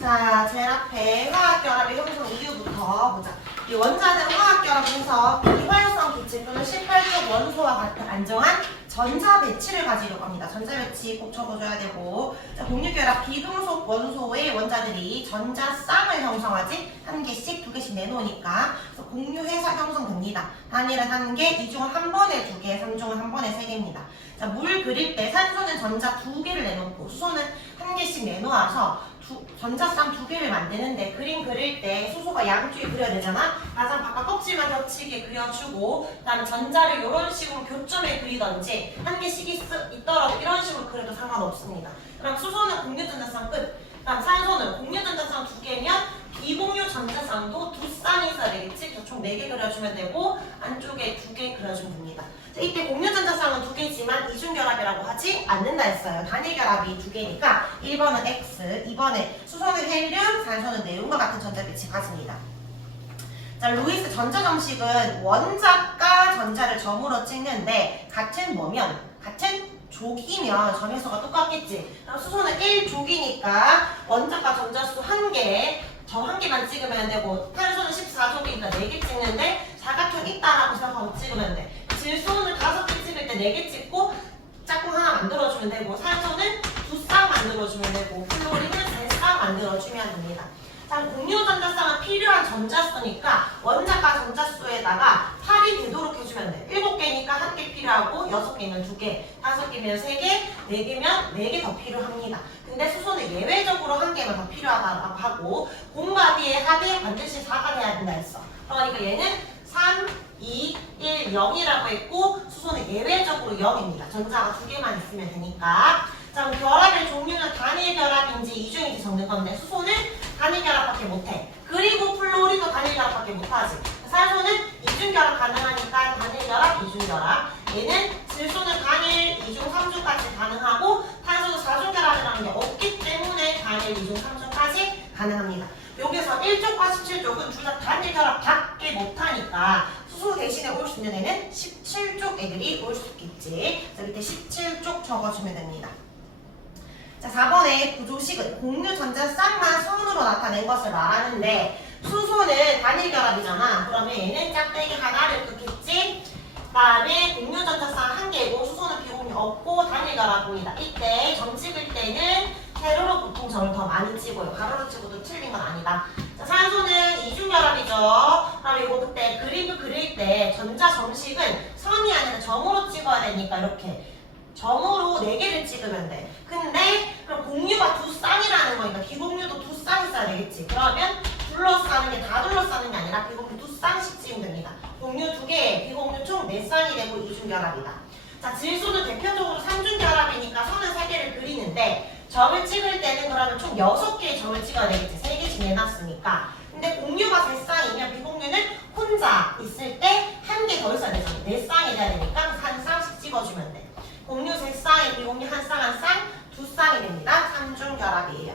자, 제일 앞에 화학결합의 형성 이유부터 보자. 이 원자는 화학결합에서 비활성 기체 또는 18족 원소와 같은 안정한 전자 배치를 가지려고 합니다. 전자 배치 꼭 적어줘야 되고, 자, 공유결합 비금속 원소의 원자들이 전자 쌍을 형성하지 한 개씩, 두 개씩 내놓으니까 그래서 공유해서 형성됩니다. 단일은 한 개, 이중은 한 번에 두 개, 삼중은 한 번에 세 개입니다. 자, 물 그릴 때 산소는 전자 두 개를 내놓고 수소는 한 개씩 내놓아서 전자쌍 두 개를 만드는데 그림 그릴 때 수소가 양쪽에 그려야 되잖아. 가장 바깥 껍질만 겹치게 그려주고 그 다음에 전자를 이런 식으로 교점에 그리던지 한 개씩 있더라도 이런 식으로 그려도 상관없습니다. 그럼 수소는 공유전자쌍 끝. 그다음 산소는 공유전자쌍 두 개면 비공유 전자쌍도 두 쌍이 있어야 되겠지. 총 4개 그려주면 되고 안쪽에 2개 그려주면 됩니다. 자, 이때 공유전자쌍은 2개지만 이중결합이라고 하지 않는다 했어요. 단일결합이 2개니까 1번은 X, 2번에 수소는 헬륨, 산소는 네온과 같은 전자 배치 가집니다. 자, 루이스 전자점식은 원자과 전자를 점으로 찍는데 같은 뭐면? 같은 족이면 점에서가 똑같겠지. 그럼 수소는 1족이니까 원자과 전자수 1개, 점 1개만 찍으면 되고 탄소는 14족이니까 4개 찍는데 사각형 있다라고 생각하고 찍으면 돼. 질소는 5개 찍을 때 4개 찍고 짝꿍 하나 만들어주면 되고 산소는 2쌍 만들어주면 되고 플로리는 3쌍 만들어주면 됩니다. 자, 공유전자쌍은 필요한 전자수니까 원자과 전자수에다가 8이 되도록 해주면 돼. 7개니까 1개 필요하고 6개면 2개, 5개면 3개, 4개면 4개 더 필요합니다. 근데 수소는 예외적으로 1개만 더 필요하다고 하고 공과 B의 합이 반드시 4가 돼야 된다 했어. 그러니까 얘는 3, 2, 1, 0이라고 했고 수소는 예외적으로 0입니다. 전자가 2개만 있으면 되니까. 자, 그럼 결합의 종류는 단일 결합인지 이중인지 적는 건데 수소는 단일 결합밖에 못해. 그리고 플로리도 단일 결합밖에 못하지. 산소는 이중 결합 가능하니까 단일 결합, 이중 결합. 얘는 질소는 단일, 이중, 삼중까지 가능하고 탄소는 사중 결합이라는 게 없기 때문에 단일, 이중, 삼중까지 가능합니다. 여기서 1족과 17족은 둘 다 단일 결합밖에 못하니까 수소 대신에 올 수 있는 애는 17족 애들이 올 수 있겠지. 자, 밑에 17족 적어주면 됩니다. 자, 4번의 구조식은 공유전자쌍만 선으로 나타낸 것을 말하는데 수소는 단일결합이잖아. 그러면 얘는 짝대기 하나를 긋겠지. 그 다음에 공유전자쌍 1개고 수소는 비공유 없고 단일결합입니다. 이때 점 찍을 때는 세로로 보통 점을 더 많이 찍어요. 가로로 찍어도 틀린 건 아니다. 자, 산소는 이중결합이죠. 그럼 이거 그때 그림을 그릴 때 전자 점식은 선이 아니라 점으로 찍어야 되니까 이렇게 점으로 4개를 찍으면 돼. 근데 그럼 공유가 2쌍이라는 거니까 비공유도 2쌍 있어야 되겠지. 그러면 둘러싸는 게 다 둘러싸는 게 아니라 비공유 2쌍씩 찍으면 됩니다. 공유 2개, 비공유 총 4쌍이 되고 이중결합이다. 자, 질소는 대표적으로 3중결합이니까 선은 3개를 그리는데 점을 찍을 때는 그러면 총 6개의 점을 찍어야 되겠지. 3개씩 내놨으니까. 근데 공유가 3쌍이면 비공유는 혼자 있을 때 1개 더 있어야 되잖아. 4쌍이 돼야 되니까 1쌍씩 찍어주면 돼. 공유 3쌍에 비공유 1쌍, 2쌍이 됩니다. 3중결합이에요.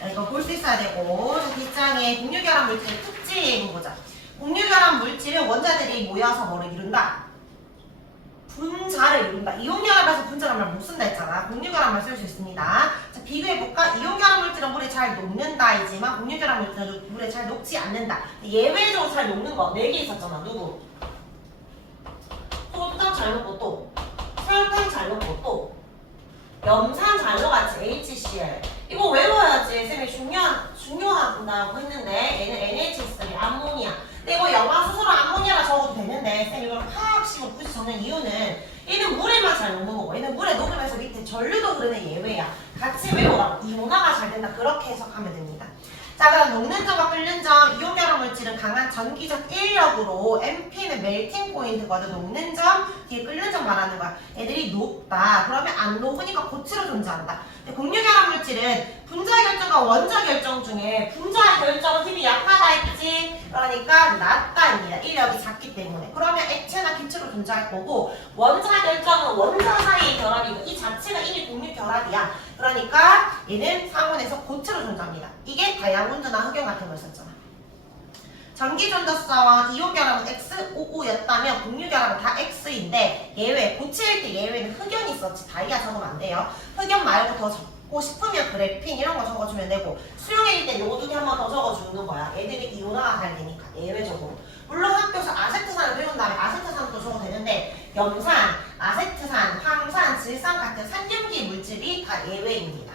자, 이거 볼 수 있어야 되고 뒷장에 공유결합 물질의 특징 보자. 공유결합 물질은 원자들이 모여서 뭐를 이룬다? 분자를 이룬다. 이온결합에서 분자란 말 못 쓴다 했잖아. 공유결합만 쓸 수 있습니다. 자, 비교해볼까? 이온결합 물질은 물에 잘 녹는다이지만 공유결합 물질은 물에 잘 녹지 않는다. 예외적으로 잘 녹는 거 4개 있었잖아. 누구? 소주탕 잘 녹고 또 설탕 잘 녹고 또 염산 잘 녹았지. HCl. 이거 외워야지. 쌤이 중요하다고 했는데 얘는 NH3 암모니아. 근데 이거 염화수소랑 암모니아라 적어도 되는데 쌤 이걸 화학식으로 굳이 적는 이유는 얘는 물에만 잘 녹는 거고 얘는 물에 녹으면서 밑에 전류도 흐르는 예외야. 같이 외우라고. 이온화가 잘 된다. 그렇게 해석하면 됩니다. 자, 그럼 녹는 점과 끓는 점, 이온결합 물질은 강한 전기적 인력으로 MP는 멜팅 포인트거든. 녹는 점, 뒤에 끓는 점 말하는 거야. 애들이 녹다. 그러면 안 녹으니까 고체로 존재한다. 근데 공유결합 물질은 분자 결정과 원자 결정 중에 분자 결정은 힘이 약하다 했지. 그러니까 낮다입니다. 인력이 작기 때문에. 그러면 액체나 기체로 존재할 거고 원자 결정은 원자 사이의 결합이고 이 자체가 이미 공유결합이야. 그러니까 얘는 상온에서 고체로 존재합니다. 이게 다양운전나 흑연 같은 걸 썼잖아. 전기전자쌍 이온결합은 X55였다면 공유결합은 다 X인데 예외, 고체일 때 예외는 흑연이 있었지. 다이아 적으면 안 돼요. 흑연 말고 더 싶으면 그래핀 이런 거 적어주면 되고 수용액일 때 요거 두 개 한 번 더 적어주는 거야. 애들이 이온화가 잘 되니까 예외적으로. 물론 학교에서 아세트산을 배운 다음에 아세트산도 적어도 되는데 염산, 아세트산, 황산, 질산 같은 산염기 물질이 다 예외입니다.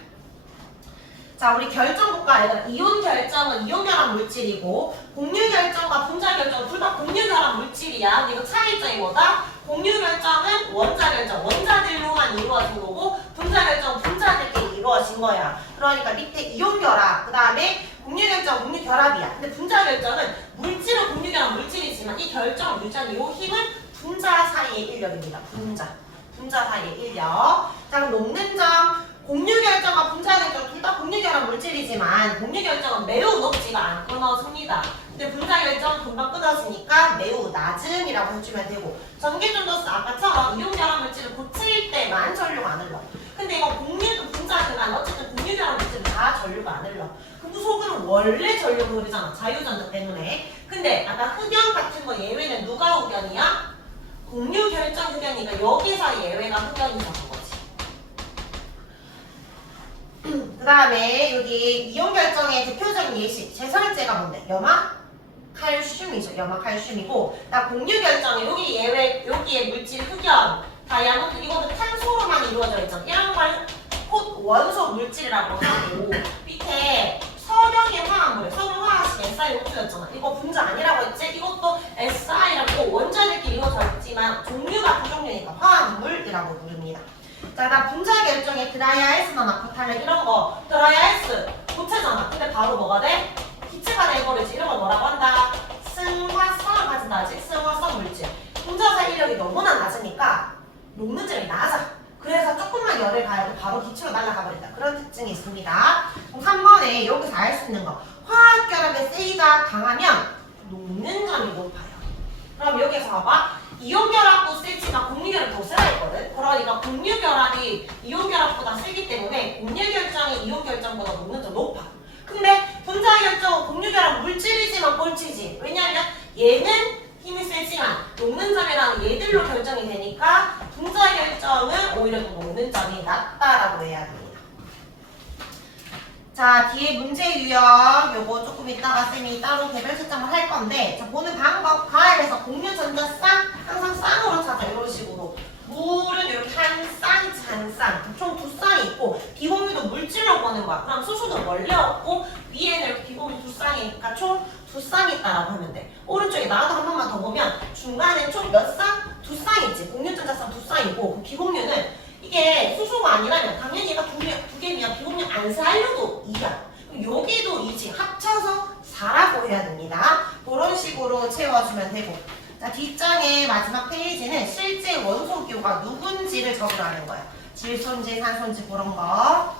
자, 우리 결정국가 얘들아, 이온 결정은 이온결합 물질이고 공유 결정과 분자 결정은 둘 다 공유 결합 물질이야. 근데 이거 차이점이 뭐다? 공유 결정은 원자 결정, 원자들로만 이루어진 거고 분자 결정, 분자들끼리 이루어진 거야. 그러니까 밑에 이온 결합, 그 다음에 공유 결정, 공유 결합이야. 근데 분자 결정은 물질은 공유 결합 물질이지만 이 결정, 물자는 이 힘은 분자 사이의 인력입니다. 분자 사이의 인력. 자, 그럼 녹는 점. 공유 결정과 분자 결정 둘 다 공유 결합 물질이지만 공유 결정은 매우 높지가 않고 끊어집니다. 근데 분자 결정은 금방 끊어지니까 매우 낮음이라고 해주면 되고 전기준도수 아까처럼 이온 결합 물질을 고칠 때만 전류가 안 흘러. 근데 이거 공유도 분자지만 어쨌든 공유 결합 물질은 다 전류가 안 흘러. 금속은 원래 전류가 흐르잖아. 자유전자 때문에. 근데 아까 흑연 같은 거 예외는 누가 흑연이야? 공유 결정 흑연이니까 여기서 예외가 흑연이 적은 거지. 그 다음에 여기 이온 결정의 대표적인 예시 제설제가 뭔데? 염화? 칼슘이죠. 염화 칼슘이고 나 공유 결정에 여기 예외 여기에 물질 흑연 다이아몬드 이거는 탄소로만 이루어져 있잖아. 이런 걸 곧 원소 물질이라고 하고 밑에 석영의 화합물에 석영 화학식 SiO2였잖아. 이거 분자 아니라고 했지? 이것도 Si라고 원자들끼리 이루어져 있지만 종류가 두 종류니까 화합물이라고 부릅니다. 자, 나 분자 결정에 드라이아이스나 나프탈렌 이런 거 드라이아이스 고체잖아. 근데 바로 뭐가 돼? 기체가 돼버리지. 이런 걸 뭐라고 한다? 승화성을 가진다. 즉 승화성 물질. 분자사 인력이 너무나 낮으니까 녹는 점이 낮아. 그래서 조금만 열을 가해도 바로 기체로 날아가 버린다. 그런 특징이 있습니다. 그럼 3번에 여기서 알 수 있는 거 화학결합의 세이가 강하면 녹는 점이 높아요. 그럼 여기서 봐봐. 이온결합도 세지만 공유결합이 더 세다 했거든. 그러니까 공유결합이 이온결합보다 세기 때문에 공유결정이 이온결정보다 녹는 점 높아. 근데 분자결정은 공유결합 물질이지만 꼴찌지. 왜냐하면 얘는 힘이 세지만 녹는 점이랑 얘들로 결정이 되니까 분자결정은 오히려 더 녹는 점이 낮다라고 해야 됩니다. 자, 뒤에 문제 유형 요거 조금 이따가 쌤이 따로 개별 채점을 할 건데 자, 보는 방법 가열에서 공유 전자쌍 항상 쌍으로 찾아 이런 식으로 물은 이렇게 한 쌍이지 한 쌍, 총 두 쌍이 있고 비공유도 물질로 보는 거야. 그럼 수소는 원래 없고 위에는 이렇게 비공유 두 쌍이니까 총 두 쌍이 있다라고 하면 돼. 오른쪽에 나와도 한 번만 더 보면 중간에 총 몇 쌍? 두 쌍이지. 공유 전자쌍 두 쌍이고 비공유는 이게 수소가 아니라면 당연히 얘가 두 개면 비공유 안 살려도 2야. 여기도 2지. 합쳐서 4라고 해야 됩니다. 그런 식으로 채워주면 되고 자, 뒷장의 마지막 페이지는 실제 원소 기호가 누군지를 적으라는 거야. 질소인지 산소인지 그런 거.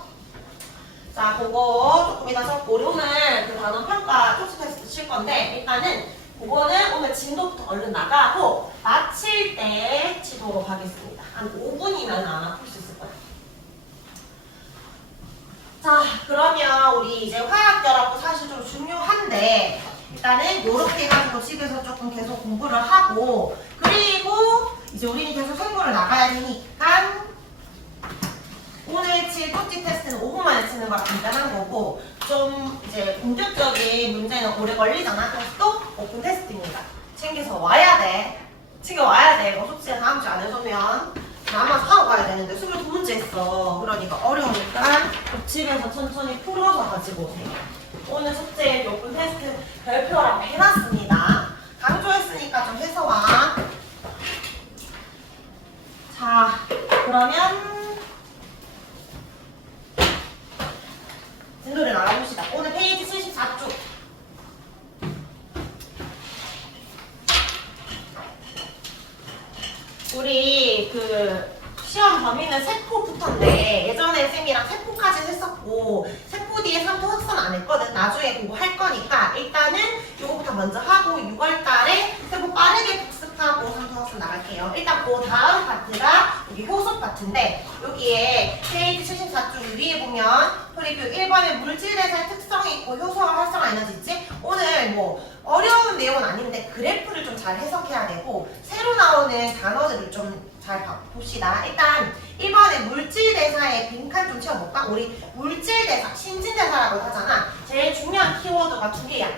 자, 그거 조금 이따 적고 우리 오늘 그 단원 평가 토스 테스트 칠 건데 일단은 그거는 오늘 진도부터 얼른 나가고 마칠 때 치도록 하겠습니다. 한 5분이면 아마 풀 수 있을 거예요. 자, 그러면 우리 이제 화학결합도 사실 좀 중요한데 일단은 이렇게 해가지고 집에서 조금 계속 공부를 하고 그리고 이제 우리는 계속 생물을 나가야 되니까 오늘 칠 토티 테스트는 5분 만에 치는 거라 간단한 거고 좀 이제 본격적인 문제는 오래 걸리잖아. 그래서 또 오픈 테스트입니다. 챙겨서 와야 돼. 챙겨와야 돼. 이거 숙제 다음 주에 안 해주면 나만 사고 가야 되는데 22문제 했어. 그러니까 어려우니까 집에서 천천히 풀어서 가지고 오세요. 오늘 숙제 오픈 테스트 별표라고 해놨습니다. 강조했으니까 좀 해서 와. 자, 그러면 진도를 나가봅시다. 오늘 페이지 74쪽. 우리 그 시험 범위는 세포부터인데 예전에 쌤이랑 세포까지 했었고 세포 뒤에 3토 확산 안 했거든. 나중에 공부할 거니까 일단은 이거부터 먼저 하고 6월달에 세포 빠르게 복습하고 3토 확산 나갈게요. 일단 그 다음 파트가 여기 효소 파트인데 여기에 페이지 74쪽 위에 보면 프리뷰 1번에 물질대사의 특성이 있고 효소와 활성화 에너지 있지? 오늘 뭐 어려운 내용은 아닌데 그래프를 좀 잘 해석해야 되고 새로 나오는 단어들을 좀 잘 봅시다. 일단 1번에 물질대사의 빈칸 좀 채워볼까? 우리 물질대사, 신진대사라고 하잖아. 제일 중요한 키워드가 두 개야.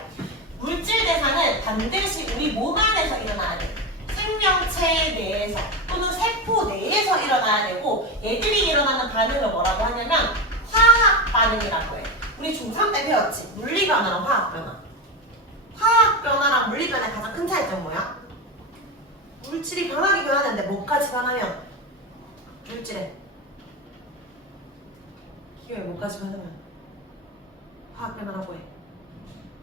물질대사는 반드시 우리 몸 안에서 일어나야 돼. 생명체 내에서 또는 세포 내에서 일어나야 되고, 얘들이 일어나는 반응을 뭐라고 하냐면 화학 반응이라고 해. 우리 중3 때 배웠지? 물리변화랑 화학변화. 화학변화랑 물리변화의 가장 큰 차이점 뭐야? 물질이 변하긴 변하는데 뭐까지 변하면? 물질에 기호에 뭐까지 변하면 화학변화라고 해.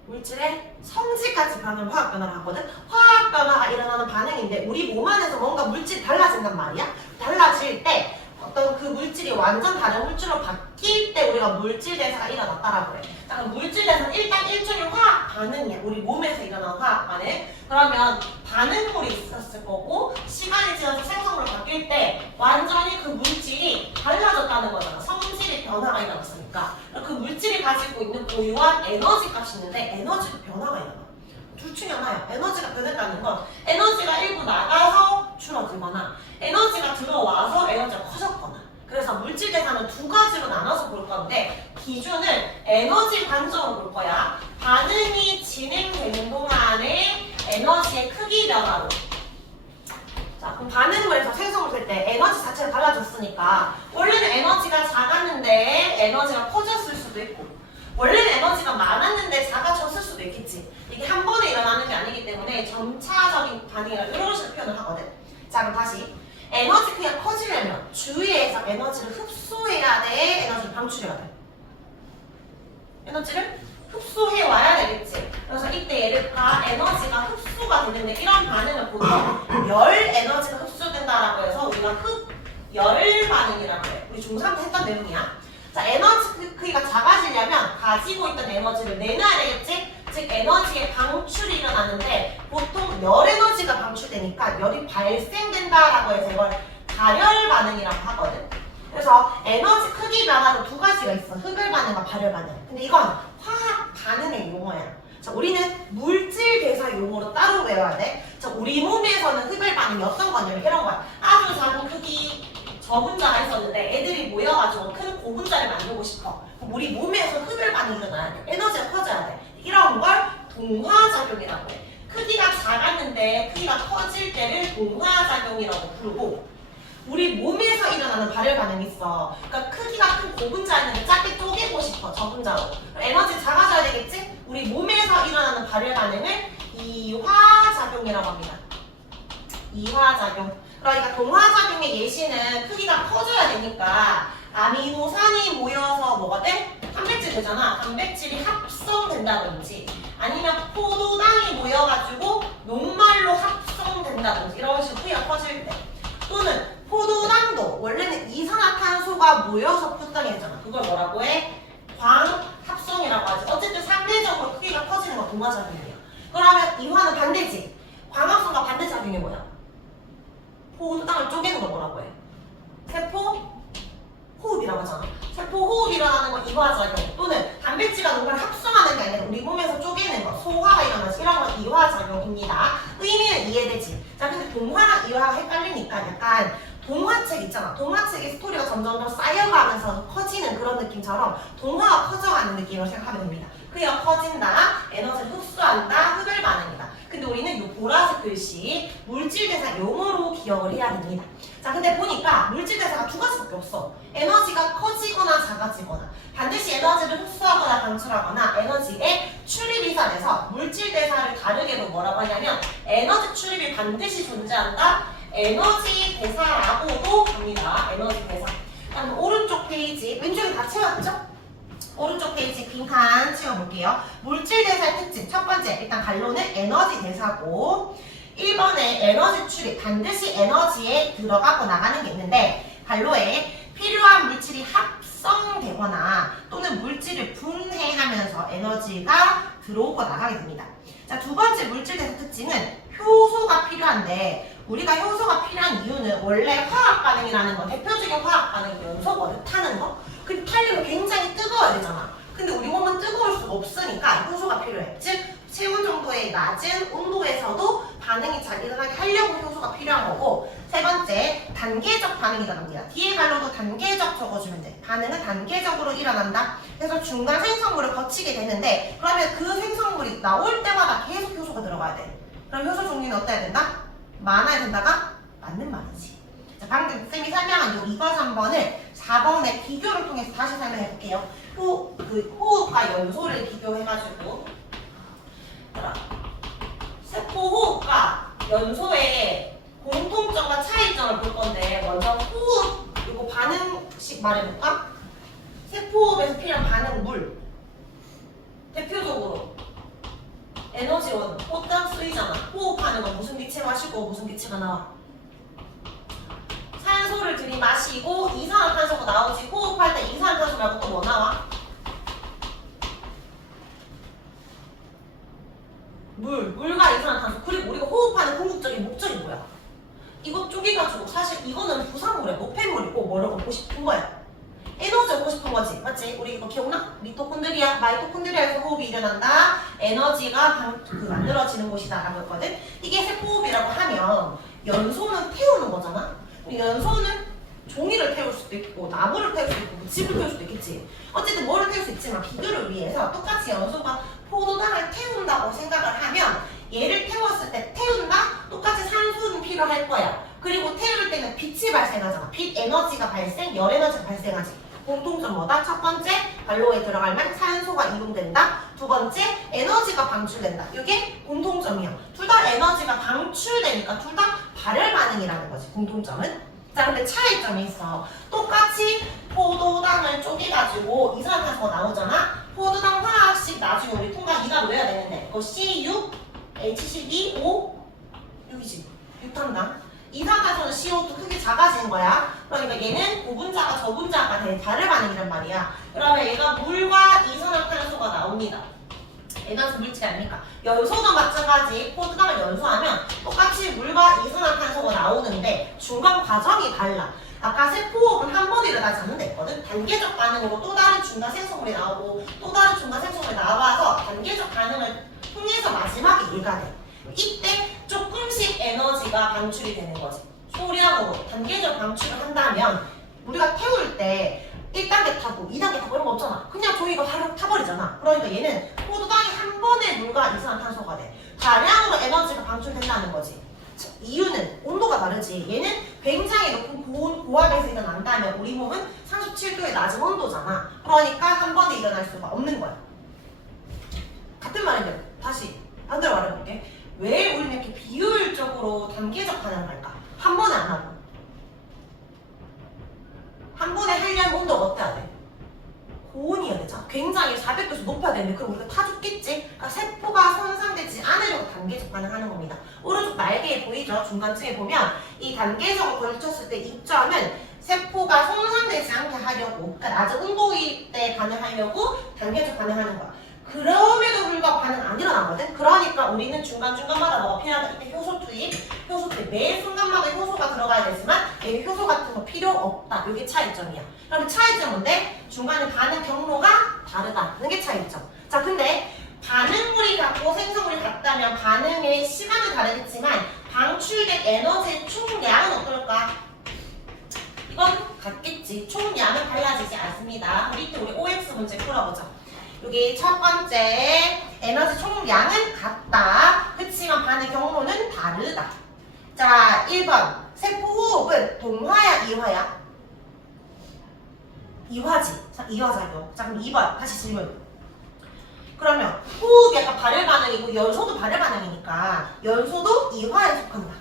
물질의 성질까지 변하면 화학변화를 하거든. 화학변화가 일어나는 반응인데 우리 몸 안에서 뭔가 물질이 달라진단 말이야. 달라질 때 어떤 그 물질이 완전 다른 물질로 바뀔 때 우리가 물질대사가 일어났다라고 해. 자, 그럼 물질대사는 일단 일종의 화학 반응이야. 우리 몸에서 일어나는 화학 반응. 그러면 반응물이 있었을 거고 시간이 지나서 생성으로 바뀔 때 완전히 그 물질이 달라졌다는 거잖아. 성질의 변화가 일어났으니까. 그 물질이 가지고 있는 고유한 에너지 값이 있는데 에너지도 변화가 일어나. 둘 중에 하나야. 에너지가 변했다는 건 에너지가 일부 나가서 줄어들거나 에너지가 들어와서 에너지가 커졌거나. 그래서 물질대사는 두 가지로 나눠서 볼 건데 기준은 에너지 관점으로 볼 거야. 반응이 진행되는 동안에 에너지의 크기 변화로. 자, 그럼 반응을 해서 생성을 할 때 에너지 자체가 달라졌으니까 원래는 에너지가 작았는데 에너지가 커졌을 수도 있고 원래는 에너지가 많았는데 작아졌을 수도 있겠지. 이게 한 번에 일어나는 게 아니기 때문에 점차적인 반응이라 이런 식으로 표현을 하거든. 자, 그럼 다시 에너지 크기가 커지려면 주위에서 에너지를 흡수해야 돼? 에너지를 방출해야 돼? 에너지를 흡수해 와야 되겠지. 그래서 이때 얘를 에너지가 흡수가 되는데 이런 반응을 보통 열 에너지가 흡수된다라고 해서 우리가 흡열 반응이라고 해. 우리 중3 때 했던 내용이야. 자, 에너지 크기가 작아지려면 가지고 있던 에너지를 내놔야 되겠지? 즉 에너지의 방출이 일어나는데 보통 열 에너지가 방출되니까 열이 발생된다라고 해서 이걸 발열 반응이라고 하거든. 그래서 에너지 크기 변화로 두 가지가 있어. 흡열 반응과 발열 반응. 근데 이건 화학 반응의 용어야. 자, 우리는 물질 대사 용어로 따로 외워야 돼. 자, 우리 몸에서는 흡열 반응이 어떤 거냐면 이런 거야. 아주 작은 크기 저분자가 있었는데 애들이 모여가지고 큰 고분자를 만들고 싶어. 그럼 우리 몸에서 흡열 반응이 일어나야 돼. 에너지가 커져야 돼. 이런 걸 동화작용이라고 해. 크기가 작았는데 크기가 커질 때를 동화작용이라고 부르고 우리 몸에서 일어나는 발열 반응이 있어. 그러니까 크기가 큰 고분자였는데 작게 쪼개고 싶어. 저분자로. 에너지 작아져야 되겠지? 우리 몸에서 일어나는 발열 반응을 이화작용이라고 합니다. 이화작용. 그러니까 동화작용의 예시는 크기가 커져야 되니까 아미노산이 모여서 뭐가 돼? 단백질 되잖아. 단백질이 합성된다든지 아니면 포도당이 모여가지고 녹말로 합성된다든지 이런 식으로 크기가 커질 때 또는 포도당도 원래는 이산화탄소가 모여서 포도당이 되잖아. 그걸 뭐라고 해? 광합성이라고 하지. 어쨌든 상대적으로 크기가 커지는 건 동화작용이야. 그러면 이화는 반대지. 광합성과 반대작용이 뭐야? 포도당을 쪼개는 걸 뭐라고 해? 세포 호흡이라고 하잖아. 세포 호흡이 일어나는 건 이화작용 또는 단백질과 녹말을 합성하는 게 아니라 우리 몸에서 쪼개는 거 소화가 일어나서 이런 건 이화작용입니다. 의미는 이해되지? 자, 근데 동화랑 이화가 헷갈리니까 약간 동화책 있잖아. 동화책의 스토리가 점점 더 쌓여가면서 커지는 그런 느낌처럼 동화가 커져가는 느낌으로 생각하면 됩니다. 크기가 커진다, 에너지를 흡수한다, 흡열 반응이다. 근데 우리는 이 보라색 글씨 물질대사 용어로 기억을 해야 됩니다. 자, 근데 보니까 물질대사가 두 가지밖에 없어. 에너지가 커지거나 작아지거나 반드시 에너지를 흡수하거나 방출하거나 에너지의 출입이 돼서 물질대사를 다르게도 뭐라고 하냐면 에너지 출입이 반드시 존재한다. 에너지 대사라고도 합니다. 에너지 대사. 그다음 오른쪽 페이지 왼쪽에 다 채웠죠? 오른쪽 페이지 빈칸 채워볼게요. 물질 대사의 특징 첫 번째 일단 갈로는 에너지 대사고 1번에 에너지 출입 반드시 에너지에 들어가고 나가는 게 있는데 갈로에 필요한 물질이 합성되거나 또는 물질을 분해하면서 에너지가 들어오고 나가게 됩니다. 자, 두 번째 물질 대사 특징은 효소가 필요한데 우리가 효소가 필요한 이유는 원래 화학 반응이라는 건 대표적인 화학 반응이 연소거든. 타는 거. 근데 타려면 굉장히 뜨거워야 되잖아. 근데 우리 몸은 뜨거울 수가 없으니까 효소가 필요해. 즉 체온 정도의 낮은 온도에서도 반응이 잘 일어나게 하려고 효소가 필요한 거고 세 번째 단계적 반응이 일어납니다. 뒤에 갈로도 단계적 적어주면 돼. 반응은 단계적으로 일어난다. 그래서 중간 생성물을 거치게 되는데 그러면 그 생성물이 나올 때마다 계속 효소가 들어가야 돼. 그럼 효소 종류는 어때야 된다? 많아야 된다가 맞는 말이지. 자, 방금 쌤이 설명한 요 2번, 3번을 4번의 비교를 통해서 다시 설명해 볼게요. 호흡과 연소를 비교해가지고 세포 호흡과 연소의 공통점과 차이점을 볼 건데 먼저 호흡, 이거 반응식 말해볼까? 세포 호흡에서 필요한 반응 물 대표적으로 에너지원, 포장 쓰이잖아. 호흡하는 건 무슨 기체 마시고 무슨 기체가 나와? 산소를 들이마시고 이산화탄소가 나오지. 호흡할 때 이산화탄소 말고 또 뭐 나와? 물과 이산화탄소. 그리고 우리가 호흡하는 궁극적인 목적이 뭐야? 이거 쪼개가지고 사실 이거는 부산물이야. 노폐물이고 뭐라고 보고 싶은 거야. 에너지 얻고 싶은 거지. 맞지? 우리 이거 기억나? 미토콘드리아, 마이토콘드리아에서 호흡이 일어난다. 에너지가 만들어지는 곳이다 라고 했거든. 이게 세포호흡이라고 하면 연소는 태우는 거잖아. 연소는 종이를 태울 수도 있고 나무를 태울 수도 있고 집을 태울 수도 있겠지. 어쨌든 뭐를 태울 수 있지만 비교를 위해서 똑같이 연소가 포도당을 태운다고 생각을 하면 얘를 태웠을 때 태운다? 똑같이 산소는 필요할 거야. 그리고 태울 때는 빛이 발생하잖아. 빛 에너지가 발생, 열 에너지가 발생하지. 공통점 뭐다? 첫 번째, 관로에 들어가면 산소가 이동된다. 두 번째, 에너지가 방출된다. 이게 공통점이야. 둘 다 에너지가 방출되니까 둘 다 발열 반응이라는 거지, 공통점은. 자, 근데 차이점이 있어. 똑같이 포도당을 쪼개가지고 이산화탄소가 나오잖아. 포도당 화학식 나중에 우리 통과 2가 외워야 되는데 그거 C6, H12, O, 여기지, 유탄당. 이산화탄소는 CO2 크게 작아지는 거야. 그러니까 얘는 고분자가 저분자가 된 발열 반응이란 말이야. 그러면 얘가 물과 이산화탄소가 나옵니다. 에너지 물질 아닙니까? 연소도 마찬가지. 포도당을 연소하면 똑같이 물과 이산화탄소가 나오는데 중간 과정이 달라. 아까 세포호흡은 한 번에 일어나지 않는다 했거든. 단계적 반응으로 또 다른 중간 생성물이 나오고 또 다른 중간 생성물이 나와서 단계적 반응을 통해서 마지막에 얘가 돼. 이때 조금씩 에너지가 방출이 되는 거지. 소량으로 단계적 방출을 한다면 우리가 태울 때 1단계 타고 2단계 타고 이런 거 없잖아. 그냥 종이가 바로 타버리잖아. 그러니까 얘는 포도당이 한 번에 물과 이산화탄소가 돼. 다량으로 에너지가 방출된다는 거지. 이유는 온도가 다르지. 얘는 굉장히 높은 고압에서 일어난다면 우리 몸은 37도의 낮은 온도잖아. 그러니까 한 번에 일어날 수가 없는 거야. 같은 말인데 다시 반대로 말해볼게. 왜 우리는 이렇게 비효율적으로 단계적 반응을 할까? 한 번에 안 하고. 한 번에 하려면 온도가 어때야 돼? 고온이어야 되잖아. 굉장히 400도에서 높아야 되는데 그럼 우리가 타 죽겠지? 그러니까 세포가 손상되지 않으려고 단계적 반응하는 겁니다. 오른쪽 날개에 보이죠? 중간층에 보면 이 단계적으로 걸쳤을 때 입점은 세포가 손상되지 않게 하려고, 그러니까 낮은 온도일 때 반응하려고 단계적 반응하는 거야. 그럼에도 불구하고 반응 안 일어나거든? 그러니까 우리는 중간중간마다 뭐가 필요하다? 이때 효소 투입, 매 순간마다 효소가 들어가야 되지만 얘는 효소 같은 거 필요 없다. 이게 차이점이야. 그럼 차이점은 뭔데? 중간에 반응 경로가 다르다는 게 차이점. 자, 근데 반응물이 같고 생성물이 같다면 반응의 시간은 다르겠지만 방출된 에너지의 총량은 어떨까? 이건 같겠지. 총량은 달라지지 않습니다. 우리 OX 문제 풀어보자. 여기 첫 번째 에너지 총량은 같다. 그치만 반응 경로는 다르다. 자, 1번 세포 호흡은 동화야 이화야? 이화지. 자, 이화작용. 자, 그럼 2번 다시 질문. 그러면 호흡이 약간 발열 반응이고 연소도 발열 반응이니까 연소도 이화에 속한다.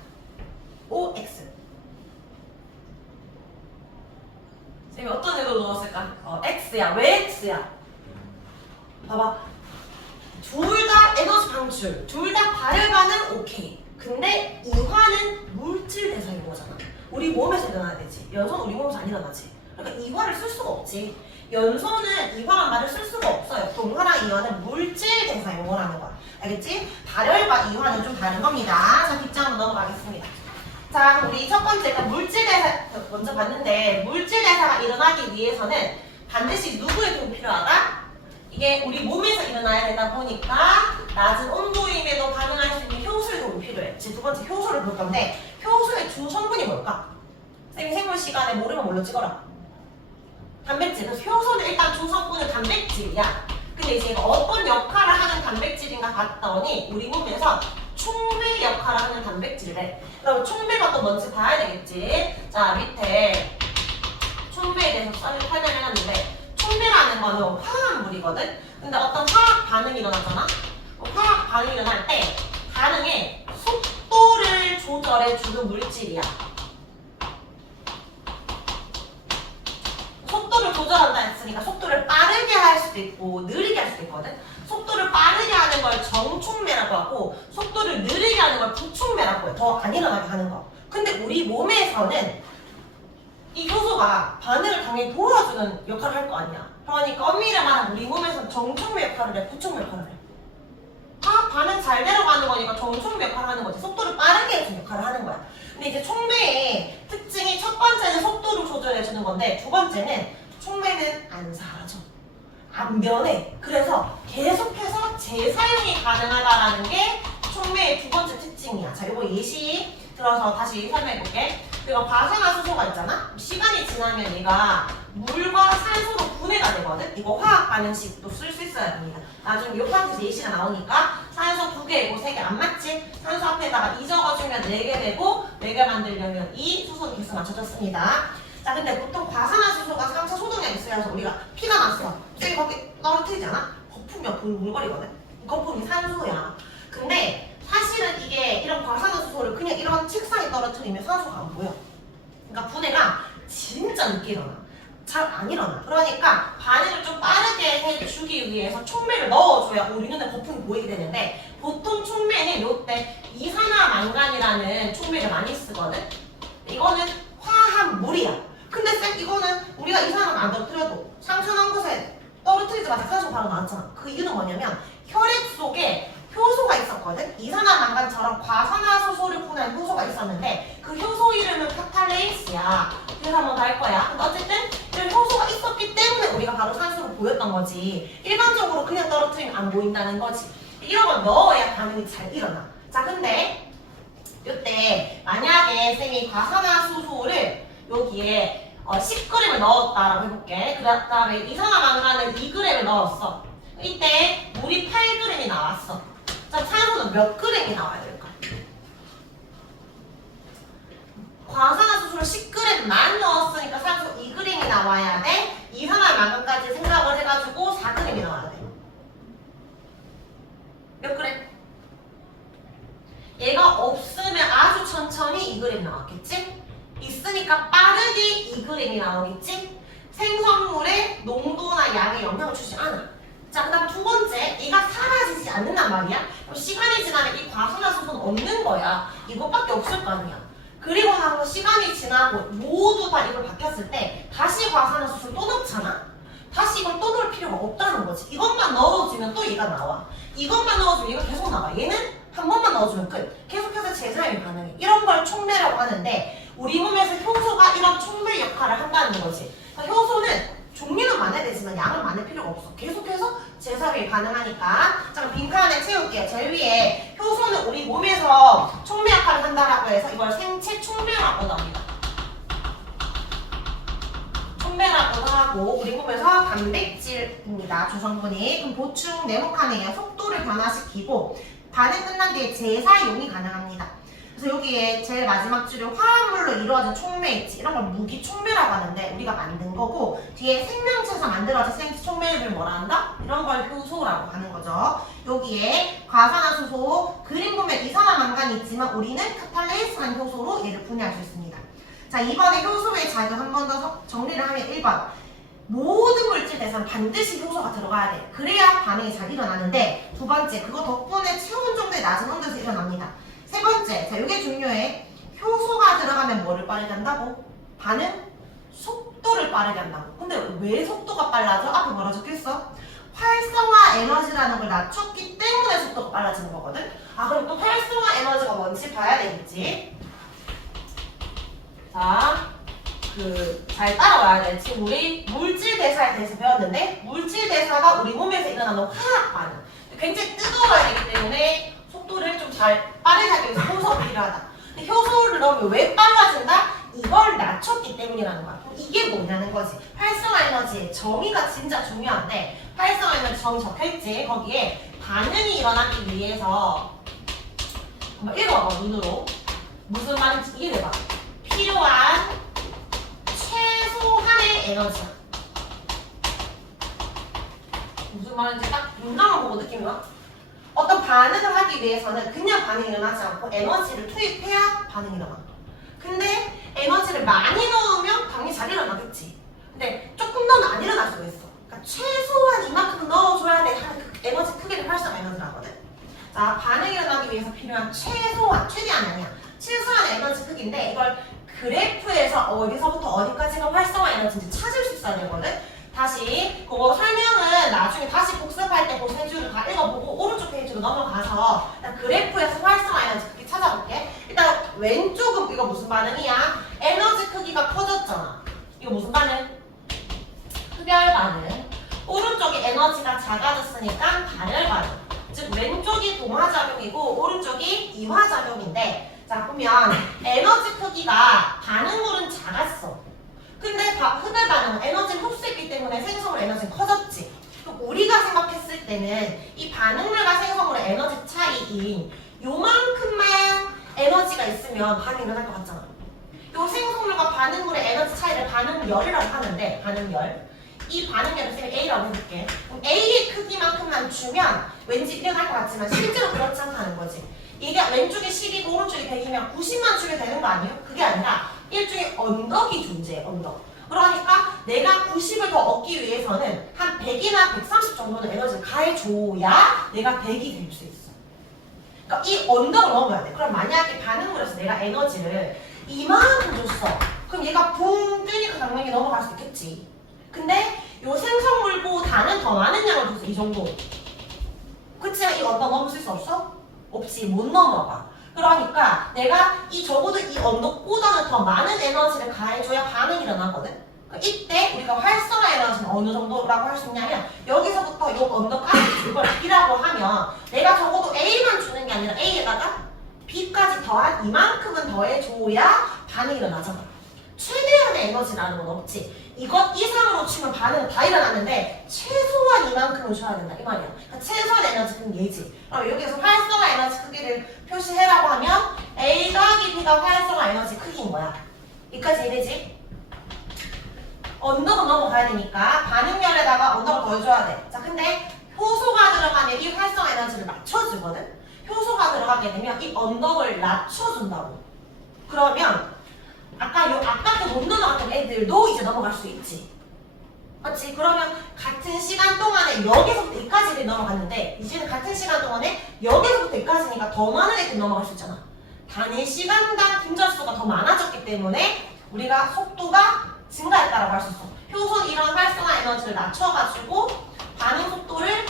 OX. 쌤이 어떤 의도로 넣었을까? X야. 왜 X야? 봐봐. 둘 다 에너지 방출, 둘 다 발열 반응 오케이. 근데 이화는 물질 대사인 거잖아. 우리 몸에서 일어나야 되지. 연소는 우리 몸에서 안 일어나지. 그러니까 이화를 쓸 수가 없지. 연소는 이화란 말을 쓸 수가 없어요. 동화랑 이화는 물질 대사 용어라는 거야. 알겠지? 발열과 이화는 좀 다른 겁니다. 자, 뒷장으로 넘어가겠습니다. 자, 그럼 우리 첫 번째 물질 대사 먼저 봤는데 물질 대사가 일어나기 위해서는 반드시 누구의 도움이 필요하다? 이게 우리 몸에서 일어나야 되다 보니까 낮은 온도임에도 반응할 수 있는 효소의 도움이 필요해. 이제 두 번째 효소를 볼 건데 효소의 주 성분이 뭘까? 쌤이 생물 시간에 모르면 뭘로 찍어라? 단백질. 그래서 효소는 일단 조성분은 단백질이야. 근데 이제 이거 어떤 역할을 하는 단백질인가 봤더니 우리 몸에서 촉매 역할을 하는 단백질이래. 그럼 촉매가 또 뭔지 봐야 되겠지. 자, 밑에 촉매에 대해서 설명해놨는데 촉매라는 거는 화합물이거든. 근데 어떤 화학 반응이 일어나잖아. 화학 반응이 일어날 때 반응의 속도를 조절해주는 물질이야. 속도를 조절한다 했으니까 속도를 빠르게 할 수도 있고 느리게 할 수도 있거든. 속도를 빠르게 하는 걸 정촉매라고 하고 속도를 느리게 하는 걸 부촉매라고 해. 더 안 일어나게 하는 거. 근데 우리 몸에서는 이 효소가 반응을 당연히 도와주는 역할을 할 거 아니야. 그러니까 엄밀히 말하면 우리 몸에서는 정촉매 역할을 해, 부촉매 역할을 해. 반응 잘 되려고 하는 거니까 정촉매 역할을 하는 거지. 속도를 빠르게 해주는 역할을 하는 거야. 근데 이제 촉매의 특징이 첫 번째는 속도를 조절해주는 건데 두 번째는 촉매는 안 사라져. 안 변해. 그래서 계속해서 재사용이 가능하다라는 게 촉매의 두 번째 특징이야. 자, 이거 예시 들어서 다시 설명해볼게. 그리고 과산화수소가 있잖아? 시간이 지나면 얘가 물과 산소로 분해가 되거든? 이거 화학 반응식도 쓸 수 있어야 됩니다. 나중에 요파트에서 예시가 나오니까 산소 2개이고 3개 안 맞지? 산소 앞에다가 2 적어주면 4개 되고 4개 만들려면 2 수소 개수 맞춰졌습니다. 자, 근데 보통 과산화수소가 3차 소독약 있으면서 우리가 피가 났어. 쌤이 거기 떨어뜨리지 않아? 거품이 불글거리거든? 거품이 산소야. 근데 사실은 이게 이런 과산화수소를 그냥 이런 책상에 떨어뜨리면 산소가 안 보여. 그러니까 분해가 진짜 늦게 일어나. 잘 안 일어나. 그러니까 반응을 좀 빠르게 해주기 위해서 촉매를 넣어줘야 우리 눈에 거품이 보이게 되는데 보통 촉매는 요때 이산화망간이라는 촉매를 많이 쓰거든? 이거는 화합물이야. 근데 쌤 이거는 우리가 이산화만 안 떨어뜨려도 상처난 곳에 떨어뜨리자마자 산소 바로 나왔잖아. 그 이유는 뭐냐면 혈액 속에 효소가 있었거든? 이산화망간처럼 과산화수소를 분해한 효소가 있었는데 그 효소 이름은 카탈레이스야. 그래서 한번 더 할 거야. 근데 어쨌든 이런 효소가 있었기 때문에 우리가 바로 산소로 보였던 거지. 일반적으로 그냥 떨어뜨리면 안 보인다는 거지. 이런 걸 넣어야 반응이 잘 일어나. 자, 근데 이때 만약에 쌤이 과산화수소를 여기에 10g을 넣었다라고 해볼게. 그 다음에 이산화망간을 2g을 넣었어. 이때 물이 8g이 나왔어. 자, 산소는 몇 g이 나와야 될까? 과산화수소를 10g만 넣었으니까 산소 2g이 나와야 돼. 이산화망간까지 생각을 해가지고 4g이 나와야 돼. 몇 g? 얘가 없으면 아주 천천히 2g 나왔겠지? 있으니까 빠르게 2g이 나오겠지? 생성물의 농도나 양에 영향을 주지 않아. 자, 그 다음 두 번째, 얘가 사라지지 않는단 말이야. 그럼 시간이 지나면 이 과산화수소는 없는 거야. 이것밖에 없을 거 아니야. 그리고 나서 시간이 지나고 모두 다 이걸 바뀌었을 때 다시 과산화수소를 또 넣잖아? 다시 이걸 또 넣을 필요가 없다는 거지. 이것만 넣어주면 또 얘가 나와. 이것만 넣어주면 얘가 계속 나와. 얘는 한 번만 넣어주면 끝. 계속해서 재사용이 가능해. 이런 걸 촉매라고 하는데 우리 몸에서 효소가 이런 촉매 역할을 한다는 거지. 그러니까 효소는 종류는 많아야 되지만 양은 많을 필요가 없어. 계속해서 재사용이 가능하니까. 자, 빈칸에 채울게요. 제일 위에 효소는 우리 몸에서 촉매 역할을 한다라고 해서 이걸 생체 촉매라고도 합니다. 촉매라고도 하고 우리 몸에서 단백질입니다. 조성분이. 그럼 보충 네모칸이에요. 속도를 변화시키고 반응 끝난 뒤에 재사용이 가능합니다. 그래서 여기에 제일 마지막 줄에 화합물로 이루어진 촉매 있지. 이런 걸 무기 촉매라고 하는데 우리가 만든 거고 뒤에 생명체에서 만들어진 생체 촉매를 뭐라 한다? 이런 걸 효소라고 하는 거죠. 여기에 과산화수소, 그림 보면 이산화망간이 있지만 우리는 카탈레이스라는 효소로 얘를 분해할 수 있습니다. 자, 이번에 효소의 작용 한 번 더 정리를 하면 1번 모든 물질 대상 반드시 효소가 들어가야 돼. 그래야 반응이 잘 일어나는데 두 번째, 그거 덕분에 체온 정도의 낮은 온도에서 일어납니다. 세 번째, 자, 이게 중요해. 효소가 들어가면 뭐를 빠르게 한다고? 반응 속도를 빠르게 한다고. 근데 왜 속도가 빨라져? 앞에 뭐라 적혀있어? 활성화 에너지라는 걸 낮췄기 때문에 속도가 빨라지는 거거든? 아, 그럼 또 활성화 에너지가 뭔지 봐야 되겠지? 자, 잘 따라와야 돼. 지금 우리 물질 대사에 대해서 배웠는데 물질 대사가 우리 몸에서 일어나는 화학 반응. 굉장히 뜨거워야 되기 때문에 속도를 좀 잘 빠르게 하기 위해서 효소가 필요하다. 근데 효소를 넣으면 왜 빨라진다? 이 그걸 낮췄기 때문이라는 거야. 그럼 이게 뭐냐는 거지. 활성화 에너지의 정의가 진짜 중요한데 활성화 에너지 정의 적혀있지. 거기에 반응이 일어나기 위해서 한번 읽어봐 눈으로. 무슨 말인지 이해해봐. 필요한 최소한의 에너지야. 무슨 말인지 딱 문장만 보고 느낌이 와? 어떤 반응을 하기 위해서는 그냥 반응이 일어나지 않고 에너지를 투입해야 반응이 일어나. 근데 에너지를 많이 넣으면 당연히 잘 일어나겠지. 근데 조금 넣으면 안 일어날 수가 있어. 그러니까 최소한 이만큼 넣어줘야 돼 하는 그 에너지 크기를 활성화 에너지라거든. 자, 반응이 일어나기 위해서 필요한 최소한, 최대한 아니야. 최소한 에너지 크기인데 이걸 그래프에서 어디서부터 어디까지가 활성화 에너지인지 찾을 수 있어야 되거든. 다시 그거 설명은 나중에 다시 복습할 때 그 세 줄을 다 읽어보고 오른쪽 페이지로 넘어가서 일단 그래프에서 활성화 에너지 크기 찾아볼게. 일단 왼쪽은 이거 무슨 반응이야? 에너지 크기가 커졌잖아. 이거 무슨 반응? 흡열 반응. 오른쪽이 에너지가 작아졌으니까 발열 반응. 즉 왼쪽이 동화작용이고 오른쪽이 이화작용인데 자 보면 에너지 크기가 반응물은 작았어. 근데 흡열 반응은 에너지를 흡수했기 때문에 생성물 에너지는 커졌지. 그럼 우리가 생각했을 때는 이 반응물과 생성물의 에너지 차이인 요만큼만 에너지가 있으면 반응이 일어날 것 같잖아. 요 생성물과 반응물의 에너지 차이를 반응열이라고 하는데 반응열. 이 반응열을 쌤이 A라고 해볼게. 그럼 A의 크기만큼만 주면 왠지 일어날 것 같지만 실제로 그렇지 않다는 거지. 이게 왼쪽이 10이고 오른쪽이 100이면 90만 주게 되는 거 아니에요? 그게 아니라 일종의 언덕이 존재해, 언덕. 그러니까 내가 90을 더 얻기 위해서는 한 100이나 130 정도는 에너지를 가해줘야 내가 100이 될 수 있어. 그러니까 이 언덕을 넘어야 돼. 그럼 만약에 반응물에서 내가 에너지를 이만큼 줬어. 그럼 얘가 붕 뜨니까 당연히 넘어갈 수 있겠지. 근데 요 생성물보다는 더 많은 양을 줘서 이 정도. 그치만 이 언덕 넘을 수 없어? 없지. 못 넘어가. 그러니까 내가 적어도 이 언덕보다는 더 많은 에너지를 가해줘야 반응이 일어나거든. 그러니까 이때 우리가 활성화 에너지는 어느 정도라고 할 수 있냐면 여기서부터 이 언덕까지 이걸 B라고 하면 내가 적어도 A만 주는 게 아니라 A에다가 B까지 더한 이만큼은 더해줘야 반응이 일어나잖아. 최대한의 에너지라는 건 없지. 이것 이상으로 치면 반응은 다 일어나는데 최소한 이만큼을 줘야 된다 이 말이야. 그러니까 최소한 에너지 크기는 얘지. 그럼 여기에서 활성화 에너지 크기를 표시해라고 하면 A 더하기 B가 활성화 에너지 크기인 거야. 여기까지 이해되지? 언덕은 넘어가야 되니까 반응열에다가 언덕을 더해줘야 돼. 자 근데 효소가 들어가면 이 활성화 에너지를 낮춰주거든. 효소가 들어가게 되면 이 언덕을 낮춰준다고. 그러면 아까 못 넘어갔던 애들도 이제 넘어갈 수 있지. 맞지? 그러면 같은 시간 동안에 여기서부터 여기까지 애들이 넘어갔는데 이제는 같은 시간 동안에 여기서부터 여기까지니까 더 많은 애들이 넘어갈 수 있잖아. 단위 시간당 분자수가 더 많아졌기 때문에 우리가 속도가 증가했다라고 할 수 있어. 효소는 이런 활성화 에너지를 낮춰가지고 반응 속도를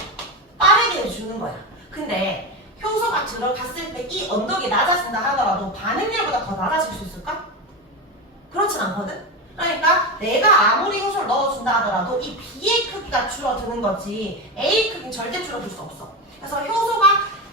빠르게 해주는 거야. 근데 효소가 들어갔을 때 이 언덕이 낮아진다 하더라도 반응률보다 더 낮아질 수 있을까? 그렇진 않거든? 그러니까 내가 아무리 효소를 넣어준다 하더라도 이 B의 크기가 줄어드는 거지 A 크기는 절대 줄어들 수 없어. 그래서 효소가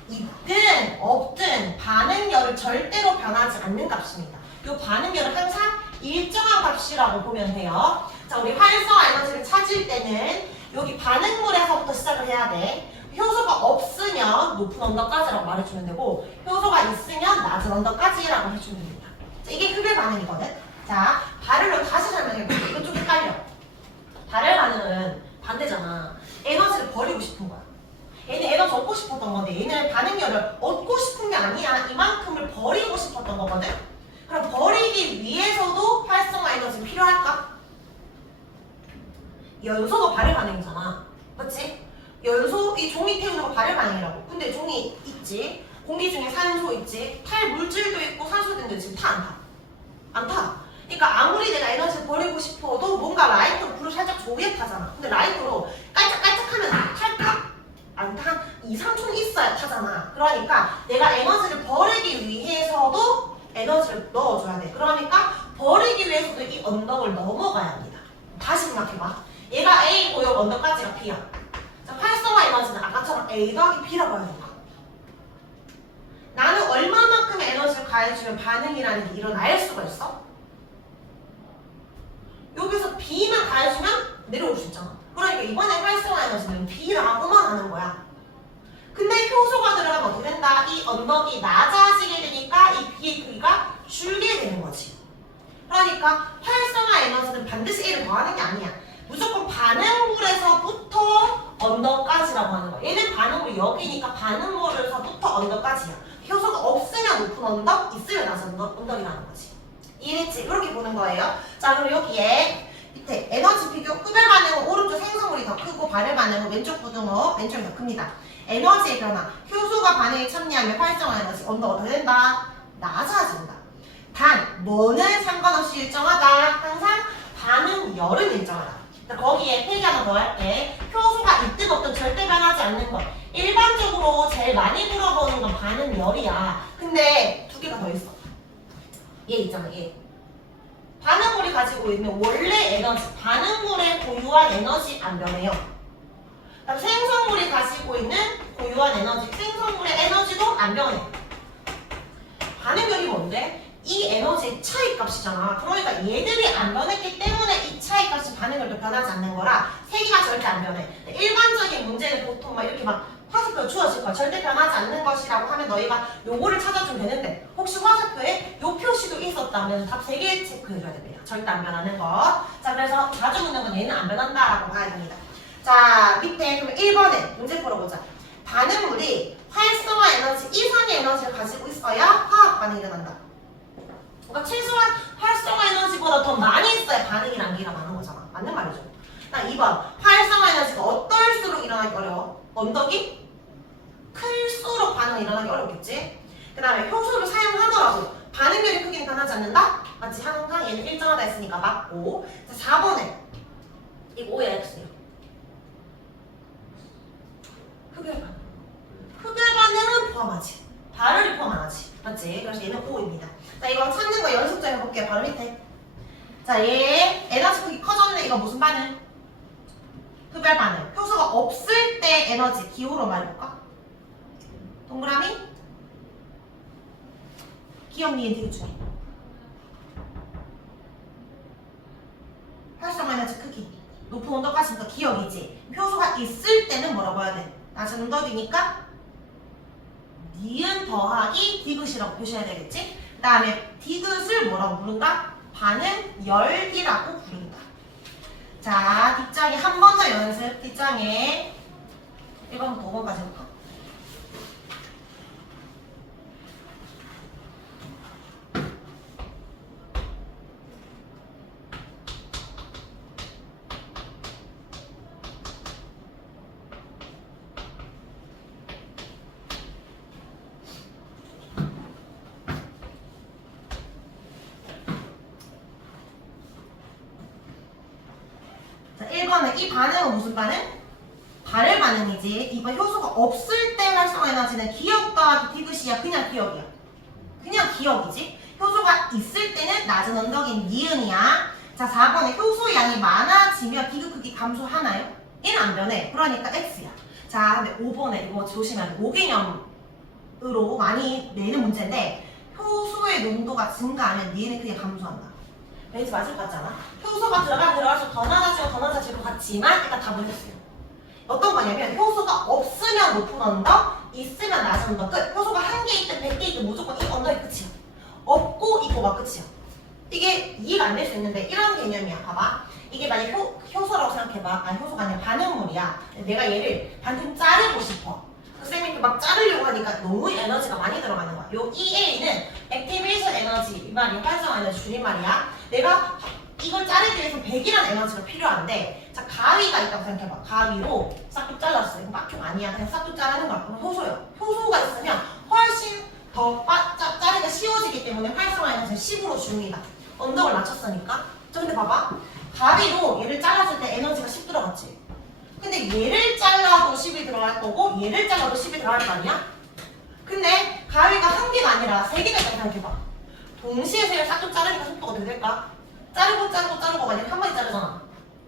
있든 없든 반응열은 절대로 변하지 않는 값입니다. 이 반응열은 항상 일정한 값이라고 보면 돼요. 자, 우리 활성화 에너지를 찾을 때는 여기 반응물에서부터 시작을 해야 돼. 효소가 없으면 높은 언덕까지라고 말해주면 되고 효소가 있으면 낮은 언덕까지라고 해주면 됩니다. 자, 이게 흡열 반응이거든. 자, 발열로 다시 설명해볼게. 이거 좀 헷갈려. 발열 반응은 반대잖아. 에너지를 버리고 싶은 거야. 얘는 에너지 얻고 싶었던 건데 얘는 반응열을 얻고 싶은 게 아니야. 이만큼을 버리고 싶었던 거거든. 그럼 버리기 위해서도 활성화 에너지 필요할까? 연소가 발열 반응이잖아. 맞지? 연소, 이 종이 태우는 거 발열 반응이라고. 근데 종이 있지. 공기 중에 산소 있지. 탈 물질도 있고 산소도 있는데 지금 타 안 타? 안 타. 그러니까 아무리 내가 에너지를 버리고 싶어도 뭔가 라이트로 불을 살짝 조이에 타잖아. 근데 라이트로 깔짝깔짝하면 탈까? 안 타. 2, 3촌 있어야 타잖아. 그러니까 내가 에너지를 버리기 위해서도 에너지를 넣어줘야 돼. 그러니까 버리기 위해서도 이 언덕을 넘어가야 합니다. 다시 생각해봐. 얘가 A고 요 언덕까지가 B야. 자, 활성화 에너지는 아까처럼 A 더하기 B라고 해야 될까? 나는 얼마만큼의 에너지를 가해주면 반응이라는 게 일어날 수가 있어? 여기서 B만 가해주면 내려올 수 있잖아. 그러니까 이번에 활성화 에너지는 B라고만 하는 거야. 근데 효소가 들어가면 어떻게 된다? 이 언덕이 낮아지게 되니까 이 B의 크기가 줄게 되는 거지. 그러니까 활성화 에너지는 반드시 1을 더하는 게 아니야. 무조건 반응물에서부터 언덕까지라고 하는 거야. 얘는 반응물이 여기니까 반응물에서부터 언덕까지야. 효소가 없으면 높은 언덕, 있으면 낮은 언덕이라는 거지. 이해했지? 이렇게 보는 거예요. 자, 그럼 여기에 밑에 에너지 비교, 흡열 반응은 오른쪽 생성물이 더 크고 발열 반응은 왼쪽 부등호, 왼쪽이 더 큽니다. 에너지의 변화, 효소가 반응에 참여하면 활성화 에너지, 언덕 어떻게 된다? 낮아진다. 단, 뭐는 상관없이 일정하다. 항상 반응열은 일정하다. 거기에 폐기 하나 더 할게. 효소가 있든 없든 절대 변하지 않는 것. 일반적으로 제일 많이 물어보는 건 반응열이야. 근데 두 개가 더 있어. 얘 있잖아, 얘. 반응물이 가지고 있는 원래 에너지, 반응물의 고유한 에너지 안 변해요. 그다음 생성물이 가지고 있는 고유한 에너지, 생성물의 에너지도 안 변해. 반응열이 뭔데? 이 에너지의 차이값이잖아. 그러니까 얘들이 안 변했기 때문에 이 차이값이 반응열도 변하지 않는 거라 세 개가 절대 안 변해. 일반적인 문제는 보통 막 이렇게 막 화살표가 주어질 거야. 절대 변하지 않는 것이라고 하면 너희가 요거를 찾아주면 되는데 혹시 화살표에 요 표시도 있었다면 답 3개 체크해줘야 됩니다. 절대 안 변하는 것. 자, 그래서 자주 묻는 건 얘는 안 변한다라고 봐야 됩니다. 자, 밑에 그러면 1번에 문제 풀어보자. 반응물이 활성화 에너지 이상의 에너지를 가지고 있어야 화학 반응이 일어난다. 그러니까 최소한 활성화 에너지보다 더 많이 있어야 반응이란 게 일어나는 거잖아. 맞는 말이죠. 자, 2번. 활성화 에너지가 어떨수록 일어나기 어려워? 언덕이 클수록 반응이 일어나기 어렵겠지? 그 다음에 효소를 사용하더라도 반응열이 크게는 변하지 않는다? 맞지? 항상 얘는 일정하다 했으니까 맞고. 자, 4번에 이거 O야 X야. 흡열 반응. 흡열 반응은 포함하지. 발열이 포함 안 하지. 맞지? 그래서 얘는 O입니다. 자, 이거 찾는 거 연습 좀 해볼게요. 바로 밑에. 자, 얘 에너지 크기 커졌네. 이거 무슨 반응? 흡열 반응. 효소가 없을 때 에너지 기호로 말해볼까? 동그라미? 기억, 니은, 디귿 중에 활성화 에너지 크기 높은 온도까지니까 기억이지. 효소가 있을 때는 뭐라고 해야 돼? 낮은 온도이니까 니은 더하기 디귿이라고 표시해야 되겠지? 그 다음에 디귿을 뭐라고 부른다? 반응열이라고 부른다. 자, 뒷장에 한 번 더 연습. 뒷장에 1번부터 5번까지 해볼까? 자, 1번은 이 반응은 무슨 반응? 발열 반응이지. 이번 효소가 없을 때 활성화 에너지는 기억 더하기 디귿이야. 그냥 기억이야. 그냥 기억이지. 효소가 있을 때는 낮은 언덕인 니은이야. 자, 4번에 효소 양이 많아지면 디귿 크기 감소하나요? 얘는 안 변해. 그러니까 X야. 자, 근데 5번에 이거 조심해야 돼. 5개념으로 많이 내는 문제인데 효소의 농도가 증가하면 니은의 크기가 감소한다. 왠지 맞을 것 같잖아. 효소가 들어갈수록 더 낮아질 것 같지만 일단 답은 했어요. 어떤 거냐면 효소가 없으면 높은 언덕, 있으면 낮은 언덕 끝. 효소가 1개 있든 100개 있든 무조건 이 언덕이 끝이야. 없고 있고가 끝이야. 이게 이해가 안 될 수 있는데 이런 개념이야. 봐봐. 이게 만약 효소라고 생각해봐. 아니 효소가 아니라 반응물이야. 내가 얘를 반쯤 자르고 싶어. 쌤이 이렇게 막 자르려고 하니까 너무 에너지가 많이 들어가는 거야. 요 EA는 액티베이션 에너지, 이 말이 활성화 에너지 줄임말이야. 내가 이걸 자르기 위해서 100이라는 에너지가 필요한데, 자, 가위가 있다고 생각해봐. 가위로 싹둑 잘랐어. 이거 막힘 아니야. 그냥 싹둑 자르는 거야. 그럼 효소야. 효소가 있으면 훨씬 더 자르기가 쉬워지기 때문에 활성화 에너지는 10으로 줍니다. 언덕을 낮췄으니까. 저 근데 봐봐. 가위로 얘를 잘랐을 때 에너지가 10 들어갔지. 근데 얘를 잘라도 10이 들어갈 거고 얘를 잘라도 10이 들어갈 거 아니야? 근데 가위가 한 개가 아니라 3개가 있다고 생각해봐. 동시에 세 개를 싹둑 자르니까 속도가 어떻게 될까? 자르고 만약에 한 번에 자르잖아.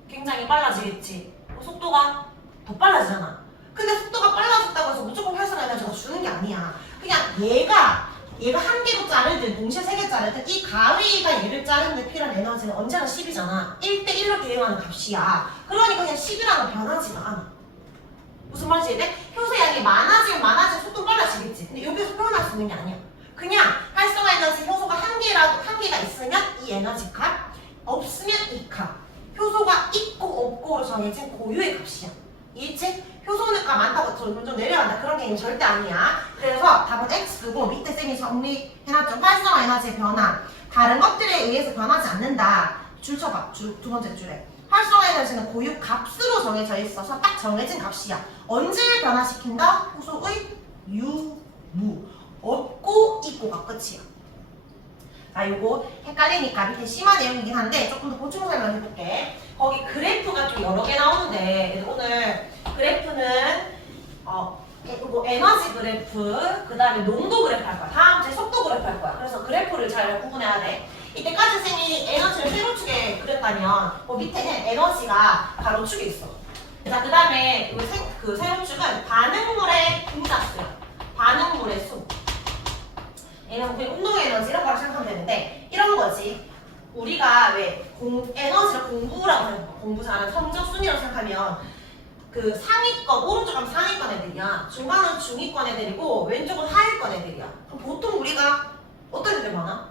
굉장히 빨라지겠지. 속도가 더 빨라지잖아. 근데 속도가 빨라졌다고 해서 무조건 활성화 에너지가 주는 게 아니야. 그냥 얘가 얘가 한 개로 자르든 동시에 세 개 자르든 이 가위가 얘를 자르는데 필요한 에너지는 언제나 10이잖아. 1대1로 대응하는 값이야. 그러니까 그냥 10이라는 변하지가 않아. 무슨 말인지 이해돼? 효소 양이 많아지면 속도 빨라지겠지. 근데 여기서 표현할 수 있는 게 아니야. 그냥 활성화 에너지 효소가 한 개가 있으면 이 에너지 값, 없으면 이 값. 효소가 있고 없고로 정해진 고유의 값이야. 이해했지? 효소니까 많다고 점점 내려간다. 그런 게 절대 아니야. 그래서 답은 X고 밑에 쌤이 정리해놨죠. 활성화 에너지의 변화. 다른 것들에 의해서 변하지 않는다. 줄 쳐봐. 두 번째 줄에. 활성화 에너지는 고유 값으로 정해져 있어서 딱 정해진 값이야. 언제 변화시킨다? 효소의 유무. 없고 있고가 끝이야. 자, 요거 헷갈리니까 밑에 심한 내용이긴 한데 조금 더 보충 설명해볼게. 거기 그래프가 좀 여러 개 나오는데 오늘 그래프는 뭐 에너지 그래프, 그 다음에 농도 그래프 할 거야. 다음 주에 속도 그래프 할 거야. 그래서 그래프를 잘 구분해야 돼. 이때까지 쌤이 에너지를 세로축에 그렸다면 밑에는 에너지가 가로축에 있어. 자, 그 다음에 그 세로축은 반응물의 분자수야. 반응물의 수. 얘는 그냥 운동 에너지 이런 거라 생각하면 되는데 이런 거지. 우리가 왜 에너지를 공부라고 해요. 공부 잘하는 성적 순위라고 생각하면 그 상위권, 오른쪽 하면 상위권 애들이야. 중간은 중위권 애들이고 왼쪽은 하위권 애들이야. 그럼 보통 우리가 어떤 애들 많아?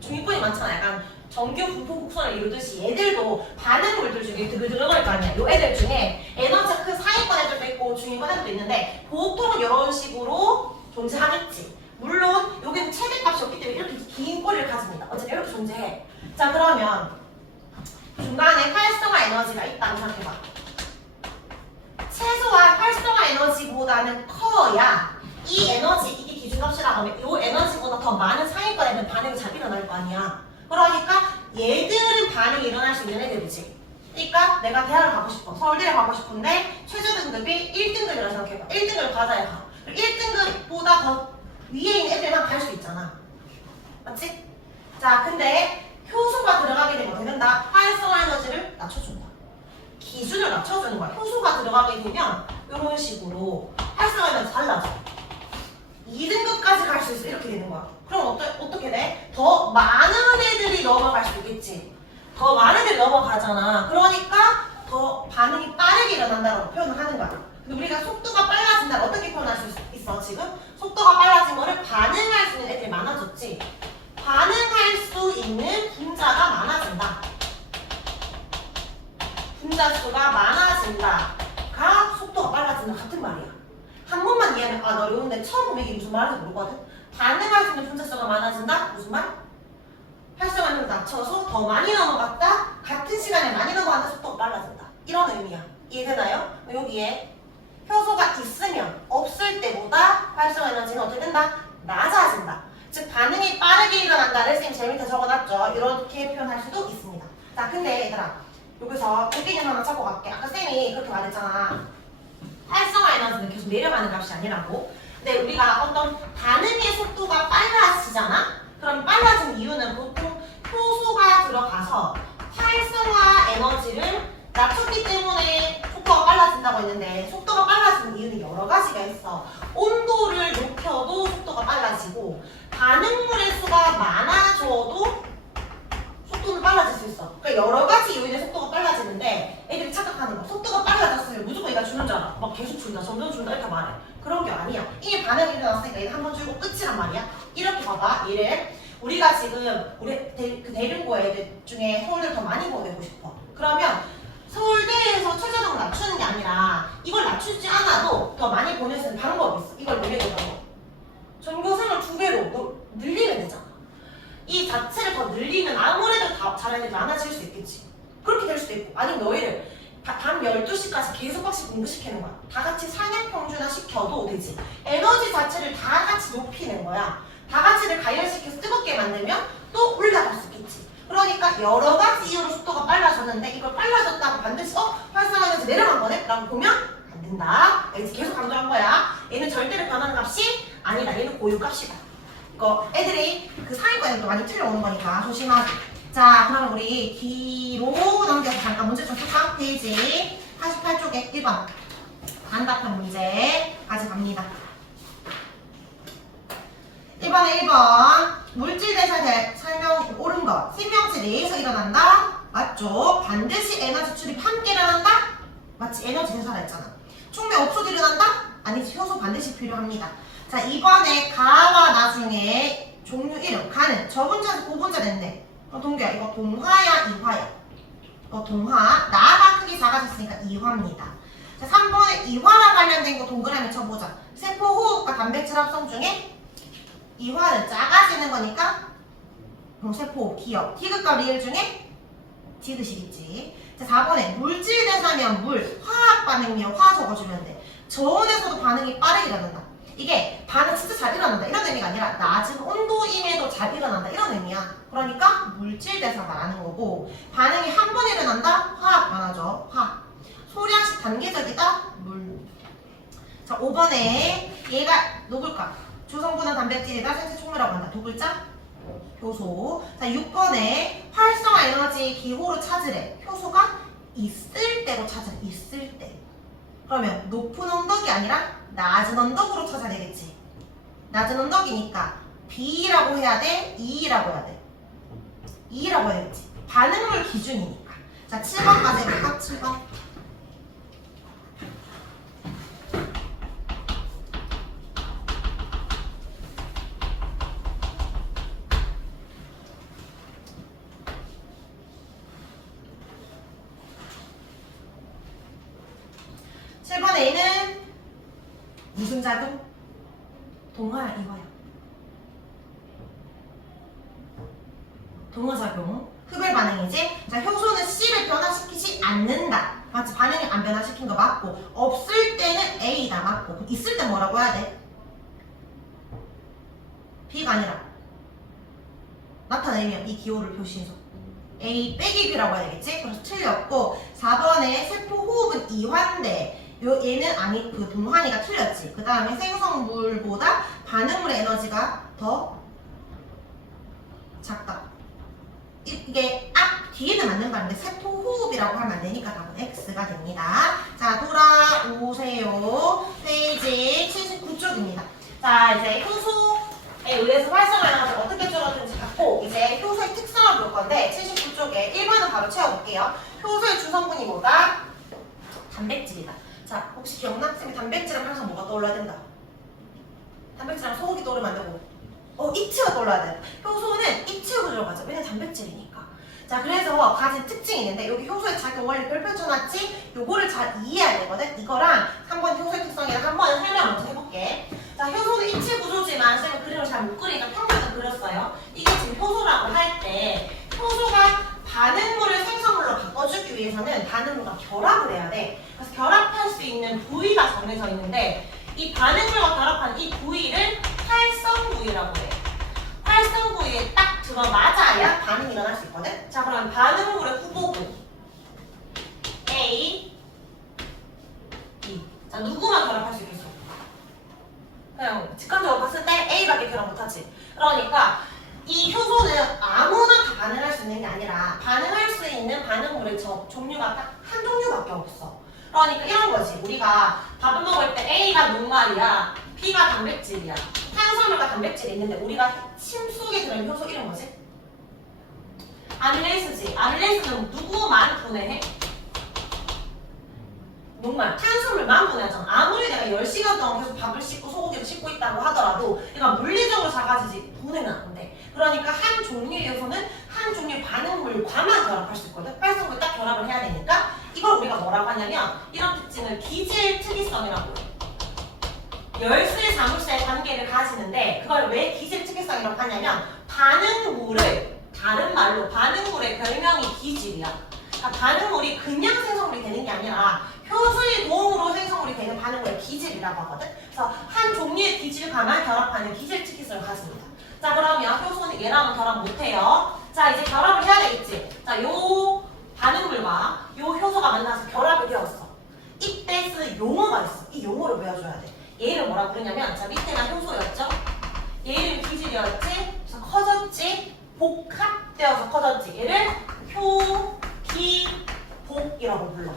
중위권이 많잖아. 약간 정규 분포 곡선을 이루듯이 얘들도 반응물들 중에 들어갈 거 아니야. 요 애들 중에 에너지가 큰 상위권 애들도 있고 중위권 애들도 있는데 보통은 이런 식으로 존재하겠지. 물론 여기는 최대값이 없기 때문에 이렇게 긴 꼬리를 가집니다. 어차피 이렇게 존재해. 자, 그러면 중간에 활성화 에너지가 있다고 생각해봐. 최소한 활성화 에너지보다는 커야 이 에너지, 이게 기준값이라고 하면 이 에너지보다 더 많은 상위권 애들 반응이 잘 일어날 거 아니야. 그러니까 얘들은 반응이 일어날 수 있는 애들이지. 그러니까 내가 대학을 가고 싶어. 서울대를 가고 싶은데 최저 등급이 1등급이라고 생각해봐. 1등급을 받아야 가. 1등급보다 더 위에 있는 애들만 갈 수 있잖아. 맞지? 자, 근데 효소가 들어가게 되면 어떻게 된다? 활성화 에너지를 낮춰준다. 기준을 낮춰주는 거야. 효소가 들어가게 되면 이런 식으로 활성화 에너지 달라져. 2등급까지 갈 수 있어. 이렇게 되는 거야. 그럼 어떻게 돼? 더 많은 애들이 넘어갈 수 있겠지. 더 많은 애들이 넘어가잖아. 그러니까 더 반응이 빠르게 일어난다고 표현을 하는 거야. 근데 우리가 속도가 빨라진다. 어떻게 표현할 수 있어? 지금 속도가 빨라진 거를 반응할 수 있는 애들이 많아졌지. 반응할 수 있는 분자가 많아진다. 분자 수가 많아진다가 속도가 빨라지는 같은 말이야. 한 번만 이해하면 나 어려운데 처음 보면 이게 무슨 말인지 모르거든. 반응할 수 있는 분자 수가 많아진다? 무슨 말? 활성화를 낮춰서 더 많이 넘어갔다? 같은 시간에 많이 넘어간다? 속도가 빨라진다. 이런 의미야. 이해되나요? 여기에 효소가 있으면 없을 때보다 활성화 에너지는 어떻게 된다? 낮아진다. 즉 반응이 빠르게 일어난다를 쌤이 제일 밑에 적어놨죠. 이렇게 표현할 수도 있습니다. 자, 근데 얘들아 여기서 개념 하나 찾고 갈게. 아까 쌤이 그렇게 말했잖아. 활성화 에너지는 계속 내려가는 값이 아니라고. 근데 우리가 어떤 반응의 속도가 빨라지잖아? 그럼 빨라진 이유는 보통 효소가 들어가서 활성화 에너지를 낮췄기 때문에 속도가 빨라진다고 했는데 속도가 빨라지는 이유는 여러 가지가 있어. 온도를 높여도 속도가 빨라지고 반응물의 수가 많아져도 속도는 빨라질 수 있어. 그러니까 여러 가지 요인에 속도가 빨라지는데 애들이 착각하는 거. 속도가 빨라졌으면 무조건 얘가 주는 줄 알아. 막 계속 준다, 점점 준다 이렇게 말해. 그런 게 아니야. 이미 반응이 일어났으니까 얘는 한 번 줄고 끝이란 말이야. 이렇게 봐봐. 얘를 우리가 지금 우리 대륜고 애들 중에 서울대를 더 많이 보내고 싶어. 그러면 서울대에서 최저점을 낮추는 게 아니라 이걸 낮추지 않아도 더 많이 보낼 수 있는 방법이 있어. 이걸 늘리려고. 전교생을 2배로 늘리면 되잖아. 이 자체를 더 늘리면 아무래도 다 잘하는 애들이 많아질 수 있겠지. 그렇게 될 수도 있고 아니면 너희를 밤 12시까지 계속 빡씩 공부시키는 거야. 다 같이 상향평준화 시켜도 되지. 에너지 자체를 다 같이 높이는 거야. 다 같이를 가열시켜서 뜨겁게 만들면 또 올라갈 수 있겠지. 그러니까 여러 가지 이유로 속도가 빨라졌는데 이걸 빨라졌다고 반드시 활성화 에너지 내려간 거네? 라고 보면 안 된다. 이제 계속 강조한 거야. 얘는 절대로 변하는 값이 아니다. 얘는 고유 값이다. 이거 애들이 그 상위권에도 많이 틀려오는 거니까 조심하지. 자, 그러면 우리 뒤로 넘겨서 잠깐 문제 좀 풀까? 페이지 88쪽에 1번 단답형 문제 가져갑니다. 1번 4번에 1번 물질 대사 설명 옳은 거. 생명체 내에서 일어난다. 맞죠? 반드시 에너지 출입 함께 일어난다. 맞지? 에너지 대사라 했잖아. 촉매 없어도 일어난다? 아니지. 효소 반드시 필요합니다. 자, 이번에 가와 나중에 종류 이름. 가는 저분자에서 고분자 냈네. 동규야, 이거 동화야, 이화야? 동화. 나가 크기 작아졌으니까 이화입니다. 자, 3번에 이화랑 관련된 거 동그라미 쳐보자. 세포 호흡과 단백질 합성 중에 이화는 작아지는 거니까 세포 호흡, 기억. 디귿과 리을 중에 디귿이겠지. 자, 4번에 물질 대사면 물, 화학 반응면 화 적어주면 돼. 저온에서도 반응이 빠르게 일어난다. 이게 반응 진짜 잘 일어난다 이런 의미가 아니라 낮은 온도임에도 잘 일어난다 이런 의미야. 그러니까 물질 대사 말하는 거고, 반응이 한 번 일어난다? 화학 변화죠. 화학. 소량씩 단계적이다? 물. 자, 5번에 얘가 녹을까? 조성분은 단백질이다. 생체 촉매라고 한다. 두 글자? 효소. 자, 6번에 활성화 에너지 기호로 찾으래. 효소가 있을 때로 찾으래. 있을 때. 그러면 높은 언덕이 아니라 낮은 언덕으로 찾아야 되겠지. 낮은 언덕이니까 B라고 해야 돼? E라고 해야 돼? E라고 해야겠지. 반응물 기준이니까. 자, 7번까지 해볼까? 7번. A는 무슨 작용? 동화야, 이화야? 동화작용. 흡열 반응이지? 자, 효소는 C를 변화시키지 않는다. 맞지? 반응이 안 변화시킨 거 맞고, 없을 때는 A다. 맞고, 있을 때 뭐라고 해야 돼? B가 아니라 나타내면 이 기호를 표시해서 A 빼기 B라고 해야 되겠지? 그래서 틀렸고, 4번에 세포 호흡은 이화인데 얘는 아니, 그 동환이가 틀렸지. 그 다음에 생성물보다 반응물의 에너지가 더 작다. 이게 뒤에는 맞는 말인데 세포 호흡이라고 하면 안 되니까 답은 X가 됩니다. 자, 돌아오세요. 페이지 79쪽입니다. 자, 이제 효소에 의해서 활성화 에너지가 어떻게 줄어드는지 갖고 이제 효소의 특성을 볼 건데 79쪽에 1번은 바로 채워볼게요. 효소의 주성분이 뭐다? 단백질이다. 자, 혹시 기억나? 쌤이 단백질은 항상 뭐가 떠올라야 된다? 단백질이랑 소고기 떠오르면 안 되고 이치가 떠올라야 돼. 효소는 이치 구조로 가죠. 왜냐면 단백질이니까. 자, 그래서 가진 특징이 있는데 여기 효소의 작용 원리 별 펼쳐놨지? 요거를 잘 이해해야 되거든? 이거랑 3번 효소의 특성이랑 한 번은 설명 먼저 해볼게. 자, 효소는 이치 구조지만 쌤은 그림을 잘 못 그리니까 평면을 그렸어요. 이게 지금 효소라고 할 때 효소가 반응물을 생성물로 바꿔주기 위해서는 반응물과 결합을 해야 돼. 그래서 결합할 수 있는 부위가 정해져 있는데 이 반응물과 결합한 이 부위를 활성 부위라고 해. 활성 부위에 딱 들어맞아야 반응이 일어날 수 있거든. 자, 그럼 반응물의 후보군 A, B. 자, 누구만 결합할 수 있겠어? 그냥 직관적으로 봤을 때 A밖에 결합 못하지. 그러니까 이 효소는 아무나 다 반응할 수 있는 게 아니라 반응할 수 있는 반응물의 종류가 딱 한 종류밖에 없어. 그러니까 이런 거지. 우리가 밥을 먹을 때 A가 녹말이야, B가 단백질이야. 탄수화물과 단백질이 있는데 우리가 침 속에 들어있는 효소 이름 뭐지? 아밀레이스지. 아밀레이스는 누구만 분해해? 녹말. 탄수화물만 분해하잖아. 아무리 내가 10시간 동안 계속 밥을 씻고 소고기를 씻고 있다고 하더라도 얘가 물리적으로 작아지지 분해는 안 돼. 그러니까 한 종류의 효소는 한 종류의 반응물과만 결합할 수 있거든. 활성을 딱 결합을 해야 되니까 이걸 우리가 뭐라고 하냐면 이런 특징을 기질 특이성이라고 해. 열수의 자물쇠의 단계를 가지는데 그걸 왜 기질 특이성이라고 하냐면 반응물을 다른 말로 반응물의 별명이 기질이야. 그러니까 반응물이 그냥 생성물이 되는 게 아니라 효소의 도움으로 생성물이 되는 반응물의 기질이라고 하거든. 그래서 한 종류의 기질과만 결합하는 기질 특이성을 가집니다. 자, 그러면 효소는 얘랑은 결합 못해요. 자, 이제 결합을 해야 되겠지. 자, 요 반응물과 요 효소가 만나서 결합이 되었어. 이때 쓰는 용어가 있어. 이 용어를 외워줘야 돼. 얘를 뭐라 부르냐면, 자, 밑에가 효소였죠? 얘를 기질이었지? 그래서 커졌지? 복합되어서 커졌지? 얘를 효, 기, 복이라고 불러.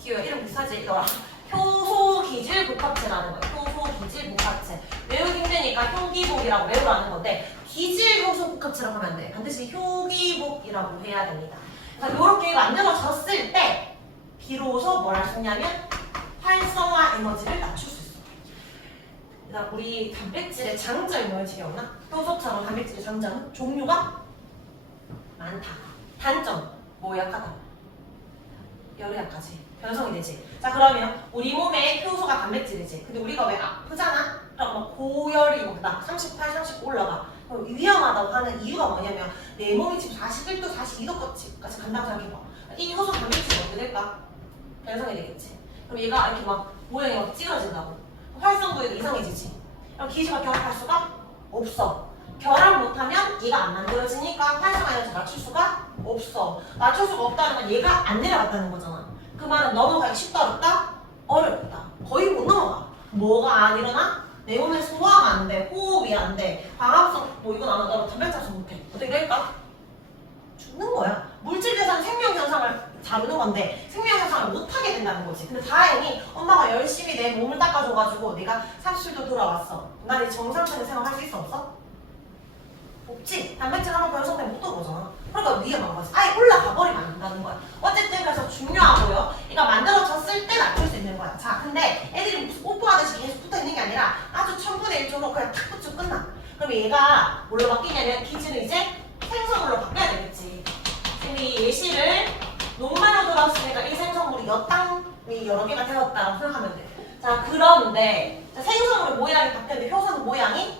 기호야, 이름 비슷하지? 너랑 효소 기질 복합체라는 거야. 효소 기질 복합체. 외우기 힘드니까 얘가 효기복이라고 외우라는 건데 기질 효소 복합체라고 하면 안 돼. 반드시 효기복이라고 해야 됩니다. 그래서 이렇게 만들어졌을 때 비로소 뭘 할 수 있냐면 활성화 에너지를 낮출 수 있어. 그다음 우리 단백질의 장점이 뭐였지 기억나? 효소처럼 단백질의 장점은 종류가 많다. 단점 뭐 약하다. 열이 약하지. 변성이 되지. 자 그러면 우리 몸에 효소가 단백질이지. 근데 우리가 왜 아프잖아? 그럼 막 고열이 막 38, 39 올라가. 그럼 위험하다고 하는 이유가 뭐냐면 내 몸이 지금 41도, 42도까지 간다고 생각해봐. 이 효소 단백질이 어떻게 될까? 변성이 되겠지. 그럼 얘가 이렇게 막 모양이 막 찌그러진다고. 활성도에도 이상해지지. 그럼 기지가 결합할 수가 없어. 결합 못하면 얘가 안 만들어지니까 활성화 에너지 낮출 수가 없어. 낮출 수가 없다는 건 얘가 안 내려갔다는 거잖아. 그 말은 넘어가기 쉽다 어렵다? 어렵다. 거의 못 넘어가. 뭐가 안 일어나? 내 몸에 소화가 안 돼, 호흡이 안 돼, 광합성 뭐 이건 안 하더라도 단백질 합성 못해. 어떻게 될까? 죽는 거야. 물질 대상 생명 현상을 다루는 건데 생명 현상을 못 하게 된다는 거지. 근데 다행히 엄마가 열심히 내 몸을 닦아줘가지고 내가 30도 돌아왔어. 나 이제 정상적인 생활 할 수 있어 없어? 없지. 단백질 한번 변성되면 못 들어오잖아. 그러니까 위험한 거지. 아예 올라가 버리면 안 된다는 거야. 어쨌든 그래서 중요하고요. 이거 만들어졌을 때 낮출 수 있는 거야. 자, 근데 애들이 무슨 뽀뽀하듯이 계속 붙어 있는 게 아니라 아주 1000분의 1초로 그냥 탁 붙이고 끝나. 그럼 얘가 뭘로 바뀌냐면 기질은 이제 생성물로 바뀌어야 되겠지. 지금 이 예시를 녹말로 들었으니까 이 생성물이 엿당이 여러 개가 되었다고 생각하면 돼. 자, 그런데 생성물의 모양이 바뀌었는데 효소는 모양이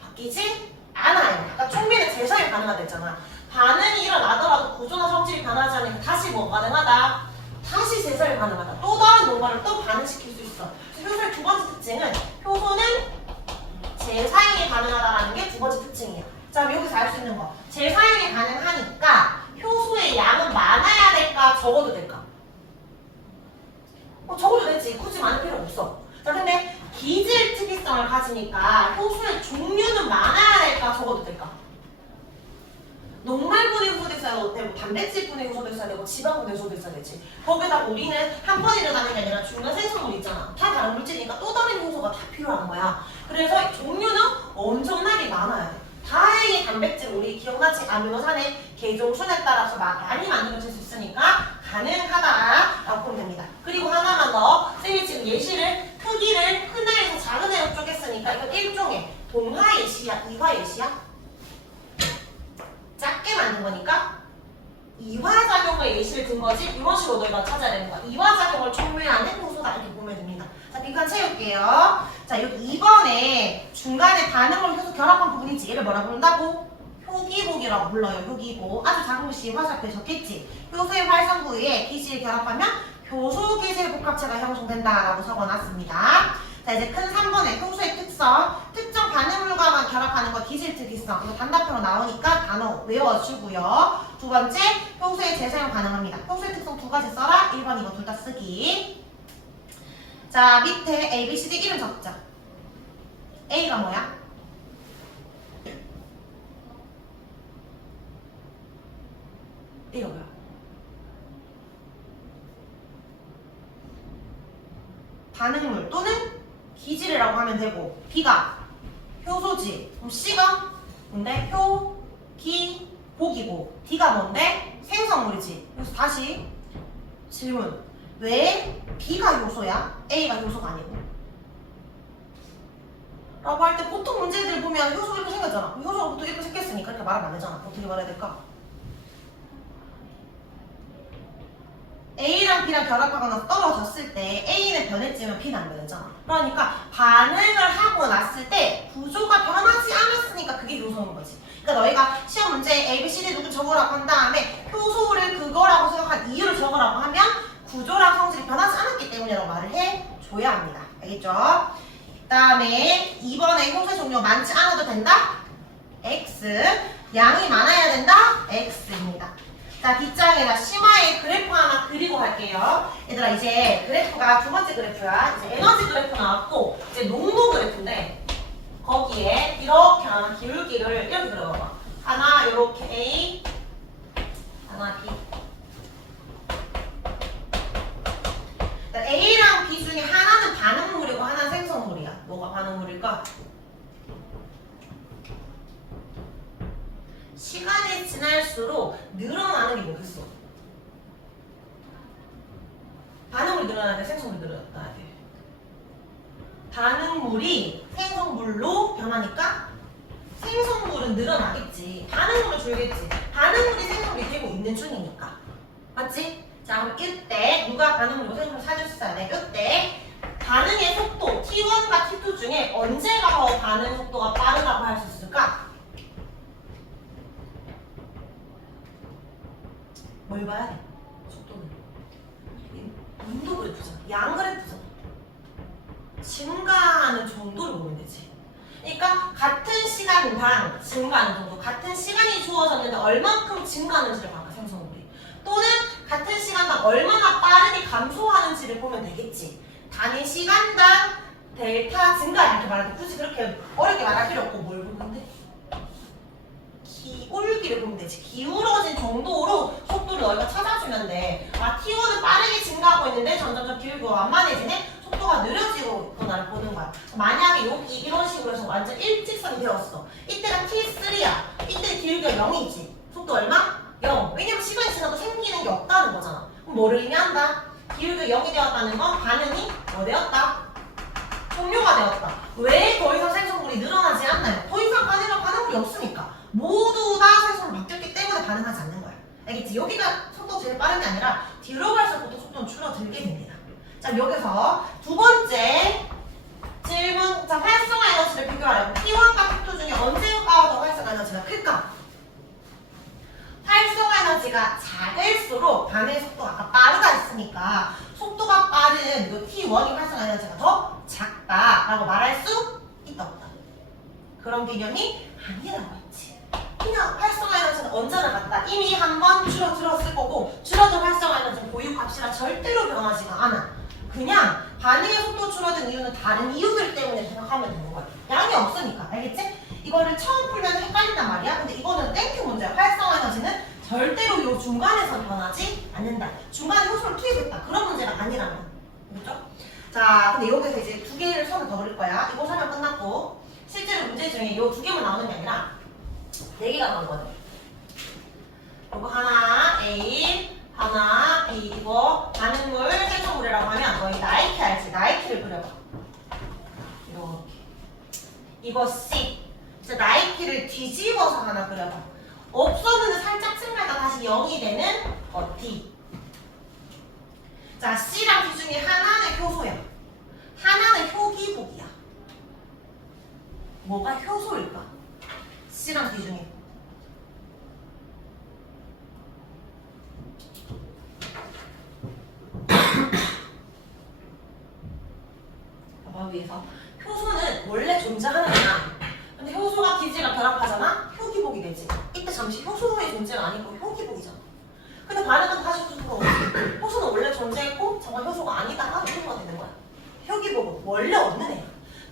바뀌지 않아요. 아까 총비는 재성이 가능하다 했잖아. 반응이 일어나더라도 구조나 성질이 변하지 않으니까 다시 뭐 가능하다? 다시 재성이 가능하다. 또 다른 녹말을 또 반응시킬 수 있어. 효소의 두 번째 특징은 효소는 재사용이 가능하다라는 게 두 번째 특징이야. 자, 그럼 여기서 알 수 있는 거. 재사용이 가능하니까 효소의 양은 많아야 될까? 적어도 될까? 적어도 되지. 굳이 많을 필요 없어. 자, 근데 기질 특이성을 가지니까 효소의 종류는 많아야 될까? 적어도 될까? 녹말분의 효소도 있어야 되고 단백질분의 효소도 있어야 되고 지방분의 효소도 있어야 되지. 거기다 우리는 한 번 일어나는 게 아니라 중간 생성물 있잖아. 다 다른 물질이니까 또 다른 효소가 다 필요한 거야. 그래서 종류는 엄청나게 많아야 돼. 다행히 단백질 우리 기억나지? 아미노산의 개종순에 따라서 많이 만들어질 수 있으니까 가능하다라고 보면 됩니다. 그리고 하나만 더. 쌤이 지금 예시를 크기를 큰 애에서 작은 애로 쪼갰으니까 이건 일종의 동화 예시야? 이화 예시야? 작게 만든 거니까 이화작용의 예시를 든 거지 이런 식으로 너희가 찾아야 되는 거야. 이화작용을 촉매하는 효소다 이렇게 보면 됩니다. 자, 빈칸 채울게요. 자, 여기 2번에 중간에 반응을 효소 결합한 부분이지. 얘를 뭐라 부른다고? 효기복이라고 불러요. 효기복. 아주 작은 글씨 화살표에 적겠지. 효소의 활성 부위에 기질 결합하면 효소 기질 복합체가 형성된다라고 적어놨습니다. 자, 이제 큰 3번에 효소의 특성, 특정 반응물과만 결합하는 거 기질 특이성. 이거 단답형으로 나오니까 단어 외워주고요. 두 번째, 효소의 재사용 가능합니다. 효소의 특성 두 가지 써라. 1번, 2번 둘 다 쓰기. 자, 밑에 A, B, C, D 이름 적자. A가 뭐야? A가 뭐야? 반응물 또는 기질이라고 하면 되고 B가 효소지. 그럼 C가 뭔데? 효, 기, 복이고 D가 뭔데? 생성물이지. 그래서 다시 질문. 왜 B가 효소야? A가 효소가 아니고? 라고 할 때 보통 문제들 보면 효소 이렇게 생겼잖아. 효소가 보통 이렇게 생겼으니까 이렇게 말하면 안 되잖아. 어떻게 말해야 될까? A랑 B랑 결합하거나 떨어졌을 때 A는 변했지만 B는 안 변했잖아. 그러니까 반응을 하고 났을 때 구조가 변하지 않았으니까 그게 효소인 거지. 그러니까 너희가 시험 문제에 A, B, C, D 누구 적으라고 한 다음에 효소를 그거라고 생각한 이유를 적으라고 하면 구조랑 성질이 변하지 않았기 때문이라고 말을 해줘야 합니다. 알겠죠? 그 다음에 2번에 효소의 종류 많지 않아도 된다? X. 양이 많아야 된다? X입니다. 자, 뒷장에다 심화의 그래프 하나 그리고 갈게요. 얘들아, 이제 그래프가 두 번째 그래프야. 이제 에너지 그래프 나왔고, 이제 농도 그래프인데, 거기에 이렇게 하나 기울기를 이렇게 그려봐봐. 하나, 요렇게 A, 하나, B. A랑 B 중에 하나는 반응물이고 하나는 생성물이야. 뭐가 반응물일까? 시간이 지날수록 늘어나는 게 뭐겠어? 반응물이 늘어나야 돼, 생성물이 늘어나야 돼. 반응물이 생성물로 변하니까 생성물은 늘어나겠지. 반응물은 줄겠지. 반응물이 생성물이 되고 있는 중이니까. 맞지? 자, 그럼 이때 누가 반응물로 생성을 찾을 수 있어야 돼? 이때 반응의 속도 T1과 T2 중에 언제가 더 반응 속도가 빠르다고 할 수 있을까? 뭘 봐야 돼? 속도는 온도 그래프잖아. 양 그래프잖아. 증가하는 정도를 보면 되지. 그러니까 같은 시간당 증가하는 정도, 같은 시간이 주어졌는데 얼만큼 증가하는지를 봐봐, 생성물이. 또는 같은 시간당 얼마나 빠르게 감소하는지를 보면 되겠지. 단위 시간당 델타 증가 이렇게 말하는데 굳이 그렇게 어렵게 말할 필요 없고 뭘 보면 돼? 기울기를 보면 되지. 기울어진 정도로 속도를 너희가 찾아주면 돼. 아, T1은 빠르게 증가하고 있는데 점점점 기울기가 완만해지네? 속도가 느려지고 있구나를 보는 거야. 만약에 여기 이런 식으로 해서 완전 일직선이 되었어. 이때가 T3야. 이때 기울기가 0이지. 속도 얼마? 0. 왜냐면 시간이 지나도 생기는 게 없다는 거잖아. 그럼 뭐를 의미한다? 기울기가 0이 되었다는 건 반응이 뭐 되었다? 종료가 되었다. 왜 더 이상 생성물이 늘어나지 않나요? 더 이상 반응물이 없으니까. 모두 다 생성물이 바뀌었기 때문에 반응하지 않는 거야. 알겠지? 여기가 속도가 제일 빠른 게 아니라 뒤로 갈수록 속도는 줄어들게 됩니다. 자, 여기서 두 번째 질문. 자, 활성화 에너지를 비교하려면 T1과 T2 중에 언제가 더 활성화 에너지가 클까? 활성화 에너지가 작을수록 반응의 속도가 아까 빠르다 했으니까 속도가 빠른 이 T1이 활성화 에너지가 더 작다라고 말할 수 있다 없다? 그런 개념이 아니라고 했지. 그냥 활성화 에너지는 언제나 같다. 이미 한번 줄어들었을 거고 줄어든 활성화 에너지는 고유값이라 절대로 변하지가 않아. 그냥 반응의 속도 줄어든 이유는 다른 이유들 때문에 생각하면 되는 거야. 양이 없으니까. 알겠지? 이거를 처음 풀면 헷갈린단 말이야. 근데 이거는 땡큐 문제야. 활성화 에너지는 절대로 요 중간에서 변하지 않는다. 중간에 효소를 투입했다. 그런 문제가 아니라면. 그렇죠? 자, 근데 여기서 이제 두 개를 손을 더 그릴 거야. 이거 설명 끝났고 실제로 문제 중에 요 두 개만 나오는 게 아니라 네 개가 나오거든. 요거 하나 A, 하나 B. 이거 반응물, 생성물이라고 하면 너희 나이키 알지? 나이키를 그려봐. 이렇게. 이거 C. 이제 나이키를 뒤집어서 하나 그려봐. 없었는데 살짝 층마다 다시 0이 되는 D. 자, C랑 D 중에 하나는 효소야. 하나는 효기복이야. 뭐가 효소일까? C랑 D 중에. 봐봐, 위에서. 효소는 원래 존재하는 거야. 근데 효소가 기지랑 결합하잖아? 효기복이 되지. 이때 잠시 효소의 존재가 아니고 효기복이잖아. 근데 반응은 다시 효소가 없지. 효소는 원래 존재했고 잠깐 효소가 아니다가 효소가 되는 거야. 효기복은 원래 없는 애야.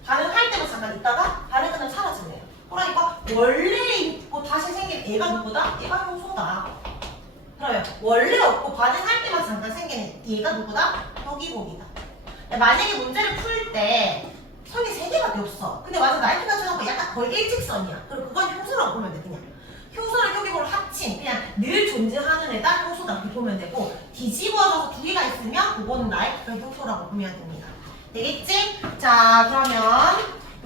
반응할 때만 잠깐 있다가 반응 끝나면 사라지는 애야. 그러니까 원래 있고 다시 생긴 애가 누구다? 얘가 효소다. 그러면 원래 없고 반응할 때만 잠깐 생기는 얘가 누구다? 효기복이다. 만약에 문제를 풀 때 선이 3개밖에 없어. 근데 완전 나이키 같은 거 약간 거의 일직선이야. 그럼 그건 효소라고 보면 돼. 그냥 효소랑 효기복을 합친 그냥 늘 존재하는 애다 효소다 이렇게 보면 되고, 뒤집어져서 두 개가 있으면 그거는 나이키가 효소라고 보면 됩니다. 되겠지? 자, 그러면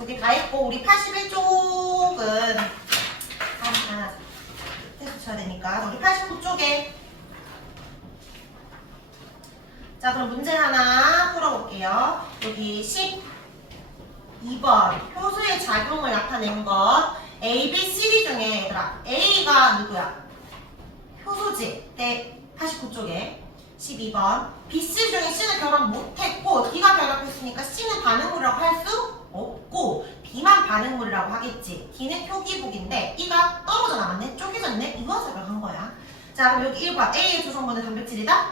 여기 다 있고 우리 81쪽은 하나 테스트 쳐야 되니까 우리 89쪽에. 자, 그럼 문제 하나 풀어볼게요. 여기 12번 효소의 작용을 나타낸 것 A, B, C, D 중에 얘들아 A가 누구야? 효소지. 네, 89쪽에 12번 B, C 중에 C는 결합 못했고 D가 결합했으니까 C는 반응물이라고 할 수 없고 B만 반응물이라고 하겠지. D는 효기복인데 E가 떨어져 나갔네? 쪼개졌네? 이거 작용한 거야. 자, 그럼 여기 1번 A의 조성분은 단백질이다?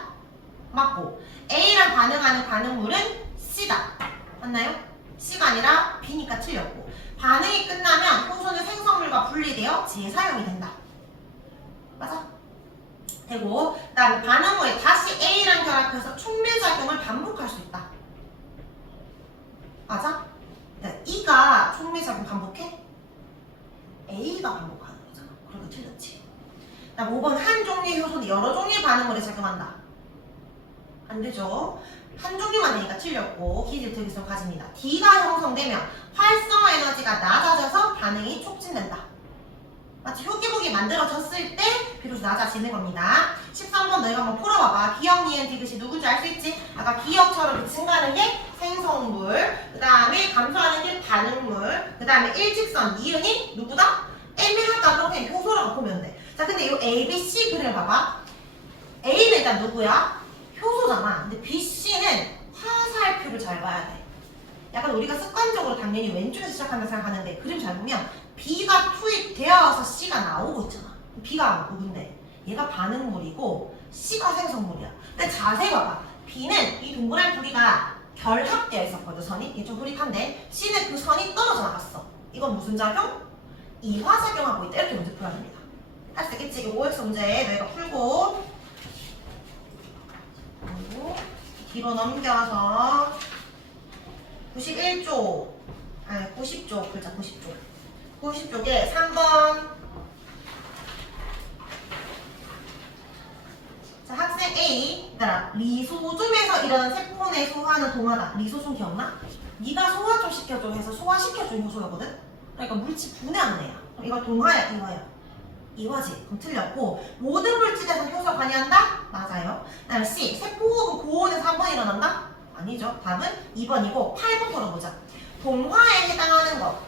맞고 A랑 반응하는 반응물은 C다. 맞나요? C가 아니라 B니까 틀렸고, 반응이 끝나면 효소는 생성물과 분리되어 재사용이 된다. 맞아? 되고, 그다음에 반응 후에 다시 A랑 결합해서 촉매작용을 반복할 수 있다. 맞아? E가 촉매작용 반복해? A가 반복하는 거잖아. 그리고 틀렸지. 그다음 5번 한 종류의 효소는 여러 종류의 반응물에 작용한다. 안 되죠. 한 종류만 되니까 틀렸고 기질 특이성 가집니다. D가 형성되면 활성화 에너지가 낮아져서 반응이 촉진된다. 마치 효기복이 만들어졌을 때 비로소 낮아지는 겁니다. 13번 너희가 한번 풀어봐봐. 기억, 니은, 디귿이 누군지 알 수 있지? 아까 기억처럼 증가하는 게 생성물, 그 다음에 감소하는 게 반응물, 그 다음에 일직선, 니은이 누구다? 애매하다 그러면 효소라고 보면 돼. 자, 근데 이 A, B, C 그림을 봐봐. A는 일단 누구야? 효소잖아. 근데 B, C는 화살표를 잘 봐야 돼. 약간 우리가 습관적으로 당연히 왼쪽에서 시작한다 생각하는데 그림 잘 보면 B가 투입되어서 C가 나오고 있잖아. B가 누군데? 얘가 반응물이고 C가 생성물이야. 근데 자세히 봐봐. B는 이 동그란 부리가 결합되어 있었거든, 선이. 이게 좀 흐릿한데 C는 그 선이 떨어져 나갔어. 이건 무슨 작용? 이화작용하고 있다. 이렇게 문제 풀어야 됩니다. 할 수 있겠지? 이 OX 문제 너희가 풀고 그리고 뒤로 넘겨서 91쪽 아니 90쪽 글자 90쪽 90쪽에 3번. 자, 학생 A 얘들아 리소좀에서 일어나는 세포 내 소화는 동하다. 리소좀 기억나? 네가 소화 좀 시켜줘 해서 소화시켜준 효소거든? 그러니까 물질 분해하는 애야. 이거 동하야 이화야? 이화지. 그럼 틀렸고 모든 물질에서 효소가 관여한다? 맞아요. 그 다음에 C 세포호흡은 고온에서 한 번 일어난다? 아니죠. 답은 2번이고 8번 풀어보자. 동화에 해당하는 것.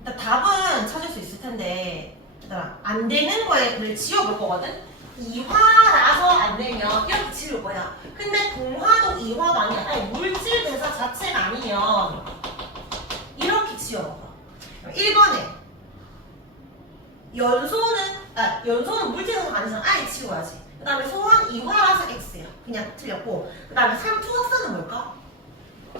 일단 답은 찾을 수 있을 텐데 얘들아 안 되는 거를 지워볼 거거든? 이화라서 안 되면 이렇게 지울 거야. 근데 동화도 이화도 아니야. 아니 물질 대사 자체가 아니면 이렇게 지워봐. 1번에 연소는 물질 대사가 아니잖아. 아예 지워야지. 그 다음에 소환 이화라서 X야. 그냥 틀렸고. 그 다음에 삼투합산은 뭘까?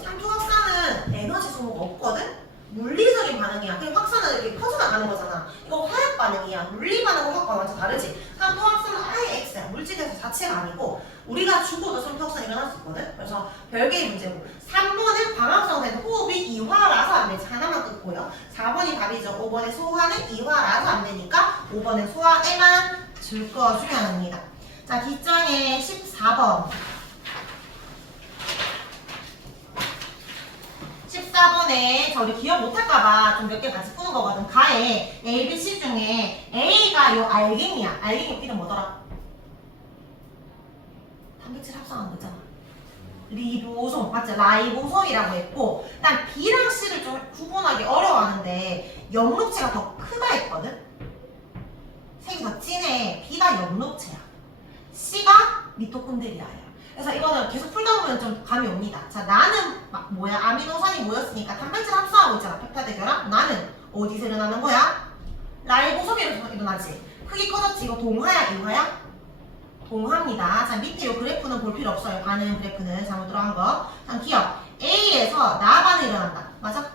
삼투합산은 에너지 소모가 없거든? 물리적인 반응이야. 그냥 확산은 이렇게 퍼져나가는 거잖아. 이거 화학 반응이야. 물리 반응과 화학 반응 완전 다르지. 삼투합산은 아예 X야. 물질에서 자체가 아니고 우리가 죽어도 삼투합산이 일어날 수 있거든. 그래서 별개의 문제고 3번은 광합성에서 호흡이 이화라서 안 되지. 하나만 뜯고요. 4번이 답이죠. 5번에 소화는 이화라서 안 되니까 5번은 소화에만 줄 거 중에 하나입니다. 자, 뒷장에 14번 14번에 저 우리 기억 못할까봐 좀 몇 개 같이 푸는 거거든. 가에 A, B, C 중에 A가 요 알갱이야. 알갱이 이름 뭐더라? 단백질 합성한 거잖아. 리보솜 맞지? 라이보솜이라고 했고 일단 B랑 C를 좀 구분하기 어려워하는데 염록체가 더 크다 했거든? 색이 더 진해. B가 염록체야. C가 미토콘드리아야. 그래서 이거는 계속 풀다 보면 좀 감이 옵니다. 자, 나는 막 뭐야? 아미노산이 모였으니까 단백질 합성하고 있잖아. 펩타이드 결합. 나는 어디서 일어나는 거야? 라이보솜에서 일어나지. 크기 커졌지. 이거 동화야, 이화야? 동화입니다. 자, 밑에 이 그래프는 볼 필요 없어요. 반응 그래프는 잘못 들어간 거. 자, 기억. A에서 나 반응이 일어난다. 맞아?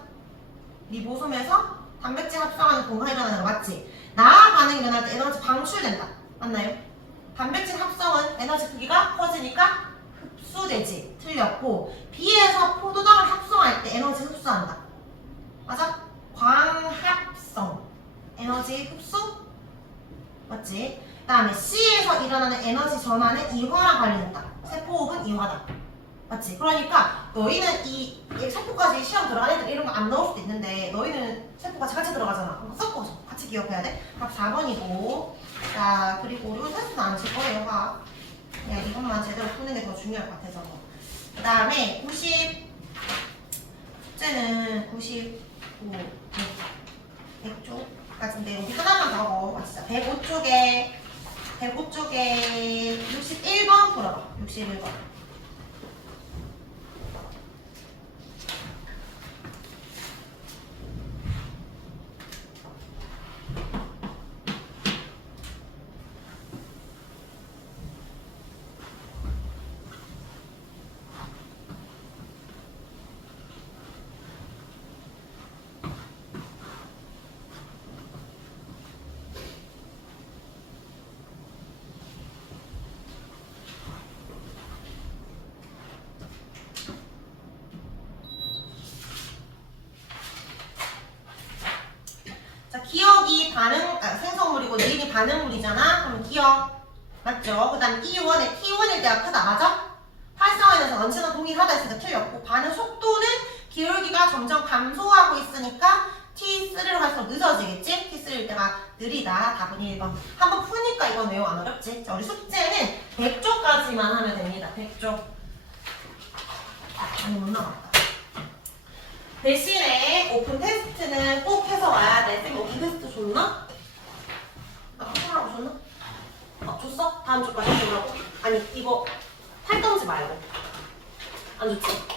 리보솜에서 단백질 합성하는 동화 일어나는 거 맞지? 나 반응이 일어날 때 에너지 방출된다. 맞나요? 단백질 합성은 에너지 크기가 커지니까 흡수되지. 틀렸고 B에서 포도당을 합성할 때 에너지 흡수한다. 맞아? 광합성 에너지 흡수? 맞지? 그 다음에 C에서 일어나는 에너지 전환은 이화랑 관련있다. 세포호흡은 이화다. 맞지? 그러니까 너희는 이 세포까지 시험 들어간 애들 이런 거 안 넣을 수도 있는데 너희는 세포까지 같이 들어가잖아. 그럼 섞어서 같이 기억해야 돼. 답 4번이고 자 그리고 우리 테스트는 안 칠 거예요. 화. 그냥 이것만 제대로 푸는 게 더 중요할 것 같아서. 그 다음에 90 숙제는 95 100쪽까지인데 우리 하나만 더 하고 진짜 105쪽에 61번 풀어봐. 61번. 반응물이잖아. 그럼 기억. 맞죠? 그 다음 E1에 T1일 때가 크다. 맞아? 활성화에서 원칙은 동일하다 했으니까 틀렸고 반응 속도는 기울기가 점점 감소하고 있으니까 T3로 갈수록 늦어지겠지? T3일 때가 느리다. 답은 1번. 한번 푸니까 이건 외워 안 어렵지? 자, 우리 숙제는 100조까지만 하면 됩니다. 100조. 아니 못 나갔다. 대신에 오픈 테스트는 꼭 해서 와야 돼. 쌤 오픈 테스트 줬나? 아까 선물하고 줬나? 줬어? 다음 주까지 해보라고? 아니 이거 팔 던지 말고 안 좋지?